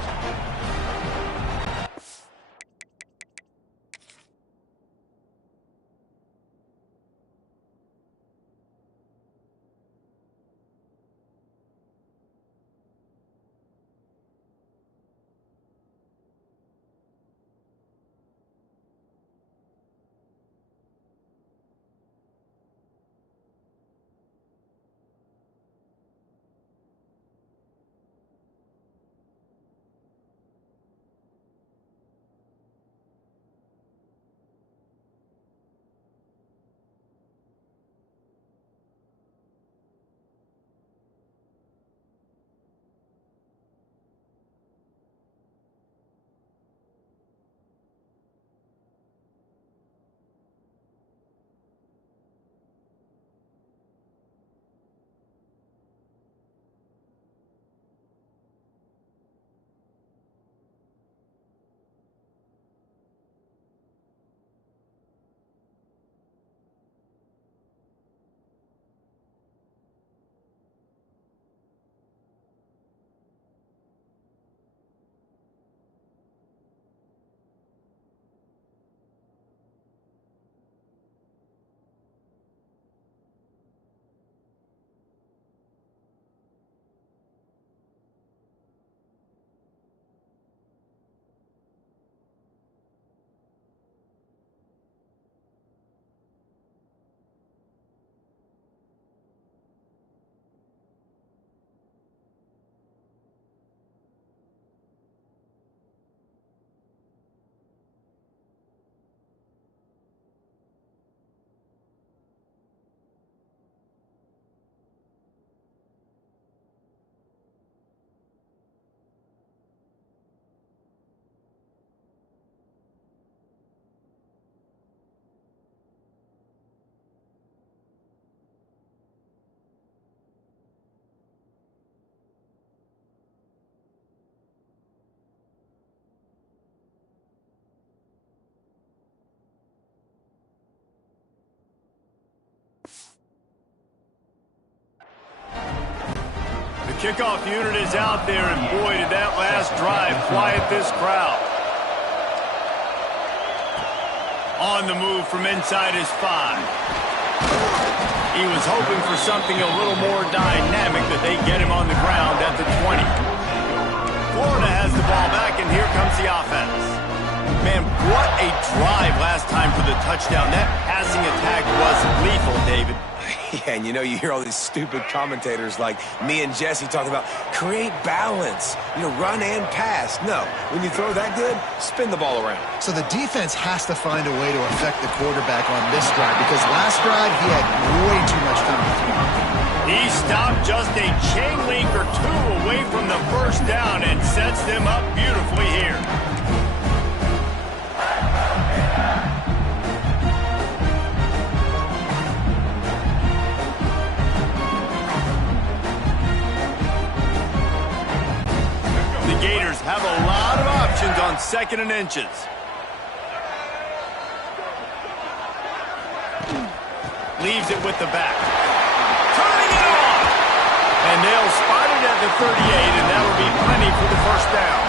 Kickoff unit is out there, and boy, did that last drive quiet this crowd. On the move from inside his 5. He was hoping for something a little more dynamic, but they get him on the ground at the 20. Florida has the ball back, and here comes the offense. Man, what a drive last time for the touchdown. That passing attack was lethal, David. Yeah, and you know, you hear all these stupid commentators like me and Jesse talking about create balance, run and pass. No, when you throw that good, spin the ball around. So the defense has to find a way to affect the quarterback on this drive, because last drive he had way too much time to throw. He stopped just a chain link or two away from the first down and sets them up beautifully here. Gators have a lot of options on 2nd and inches. Leaves it with the back. Turning it on! And they'll spot it at the 38, and that'll be plenty for the first down.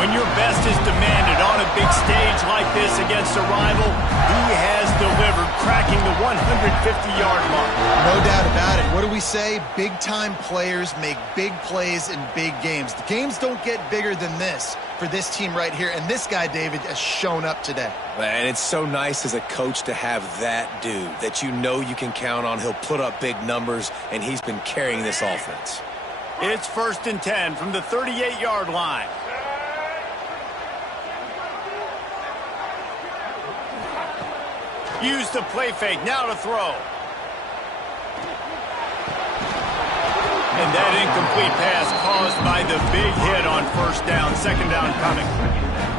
When your best is demanded on a big stage like this against a rival, he has delivered, cracking the 150-yard mark. No doubt about it. What do we say? Big-time players make big plays in big games. The games don't get bigger than this for this team right here, and this guy, David, has shown up today. And it's so nice as a coach to have that dude that you know you can count on. He'll put up big numbers, and he's been carrying this offense. It's 1st and 10 from the 38-yard line. Use the play fake, now to throw. And that incomplete pass caused by the big hit on 1st down, 2nd down coming.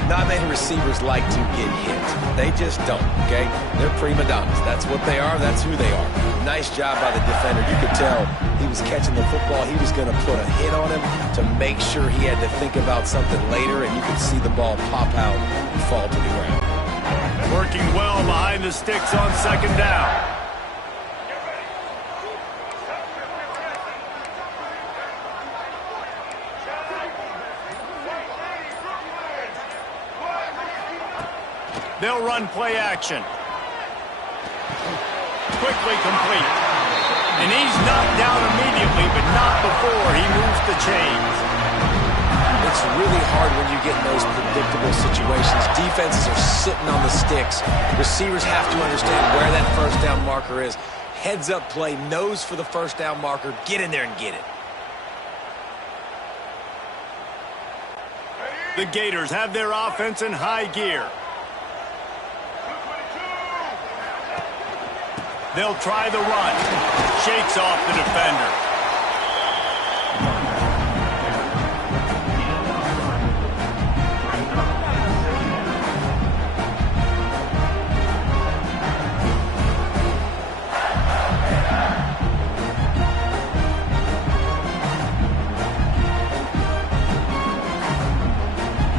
Not many receivers like to get hit. They just don't, okay? They're prima donnas. That's what they are. That's who they are. Nice job by the defender. You could tell he was catching the football. He was going to put a hit on him to make sure he had to think about something later, and you could see the ball pop out and fall to the ground. Working well behind the sticks on 2nd down. They'll run play action. Quickly complete. And he's knocked down immediately, but not before he moves the chains. It's really hard when you get in those predictable situations. Defenses are sitting on the sticks. Receivers have to understand where that 1st down marker is. Heads up play, nose for the 1st down marker. Get in there and get it. The Gators have their offense in high gear. They'll try the run. Shakes off the defender.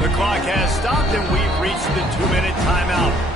The clock has stopped and we've reached the 2-minute timeout.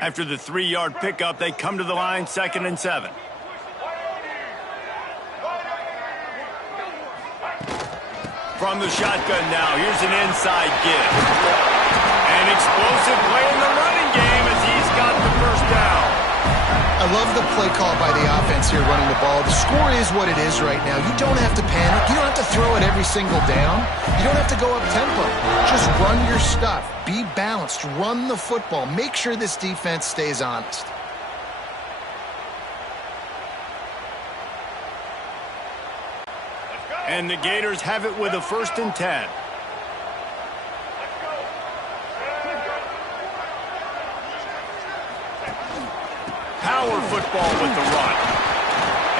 After the 3-yard pickup, they come to the line, 2nd and 7. From the shotgun now, here's an inside give. An explosive play in the running game as he's got the 1st down. I love the play call by the offense here running the ball. The score is what it is right now. You don't have to panic. You don't have to throw it every single down. You don't have to go up tempo. Just run your stuff. Be balanced. Run the football. Make sure this defense stays honest. And the Gators have it with a 1st and 10. Power football with the run.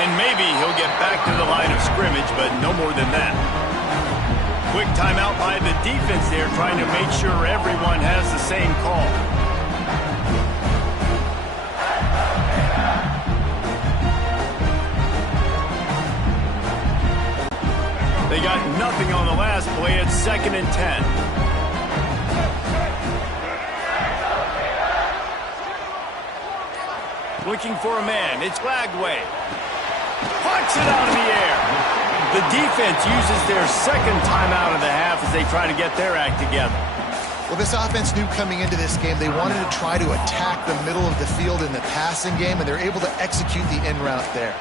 And maybe he'll get back to the line of scrimmage, but no more than that. Quick timeout by the defense there, trying to make sure everyone has the same call. They got nothing on the last play. It's 2nd and 10. Looking for a man. It's Lagway. Puts it out of the air. The defense uses their second timeout of the half as they try to get their act together. Well, this offense knew coming into this game they wanted to try to attack the middle of the field in the passing game, and they're able to execute the in route there.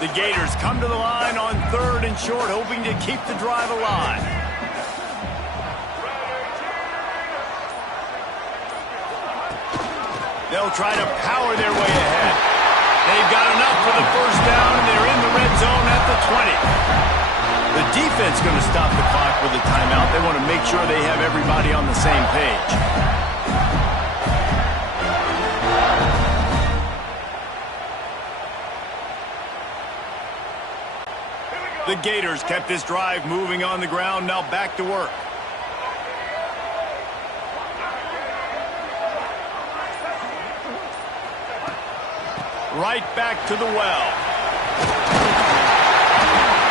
The Gators come to the line on 3rd and short, hoping to keep the drive alive. They'll try to power their way ahead. They've got enough for the first down, and they're in the red zone at the 20. The defense going to stop the clock with a timeout. They want to make sure they have everybody on the same page. The Gators kept this drive moving on the ground. Now back to work. Right back to the well.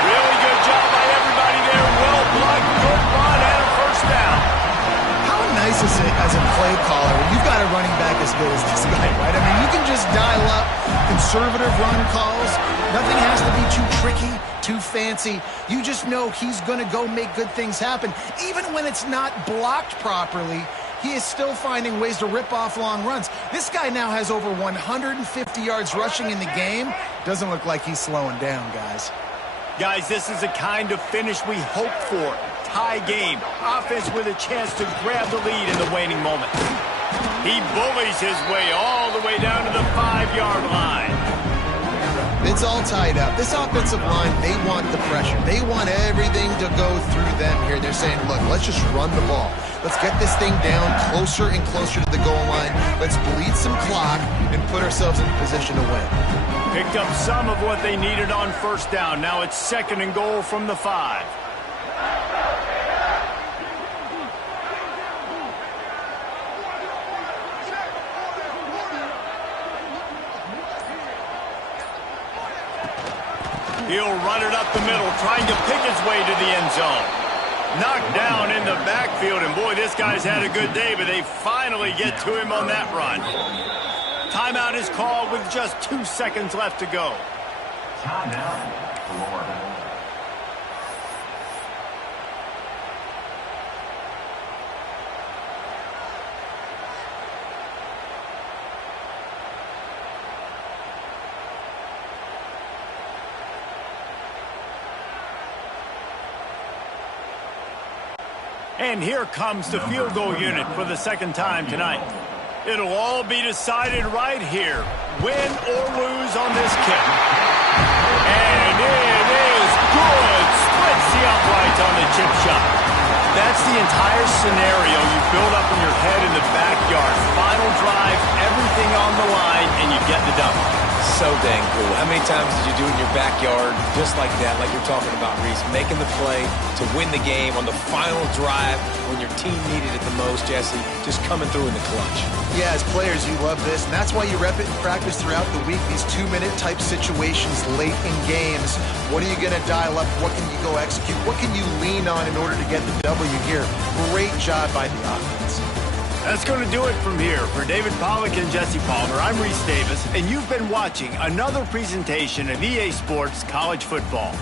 Really good job by everybody there. Well blocked, good run, and a first down. How nice is it as a play caller when you've got a running back as good as this guy, right? I mean, you can just dial up conservative run calls. Nothing has to be too tricky, too fancy. You just know he's going to go make good things happen. Even when it's not blocked properly, he is still finding ways to rip off long runs. This guy now has over 150 yards rushing in the game. Doesn't look like he's slowing down, guys. Guys, this is the kind of finish we hope for. Tie game. Offense with a chance to grab the lead in the waning moment. He bullies his way all the way down to the 5-yard line. It's all tied up. This offensive line, they want the pressure. They want everything to go through them here. They're saying, look, let's just run the ball. Let's get this thing down closer and closer to the goal line. Let's bleed some clock and put ourselves in a position to win. Picked up some of what they needed on first down. Now it's 2nd and goal from the 5. He'll run it up the middle, trying to pick his way to the end zone. Knocked down in the backfield, and boy, this guy's had a good day, but they finally get to him on that run. Timeout is called with just 2 seconds left to go. Timeout. And here comes the field goal unit for the second time tonight. It'll all be decided right here, win or lose on this kick. And it is good. Splits the uprights on the chip shot. That's the entire scenario you build up in your head in the backyard. Final drive, everything on the line, and you get the dub. So dang cool. How many times did you do it in your backyard just like that, like you're talking about, Reese? Making the play to win the game on the final drive when your team needed it the most, Jesse. Just coming through in the clutch. Yeah, as players, you love this, and that's why you rep it in practice throughout the week, these 2-minute type situations late in games. What are you going to dial up? What can you go execute? What can you lean on in order to get the W here? Great job by the offense. That's going to do it from here. For David Pollack and Jesse Palmer, I'm Reese Davis, and you've been watching another presentation of EA Sports College Football.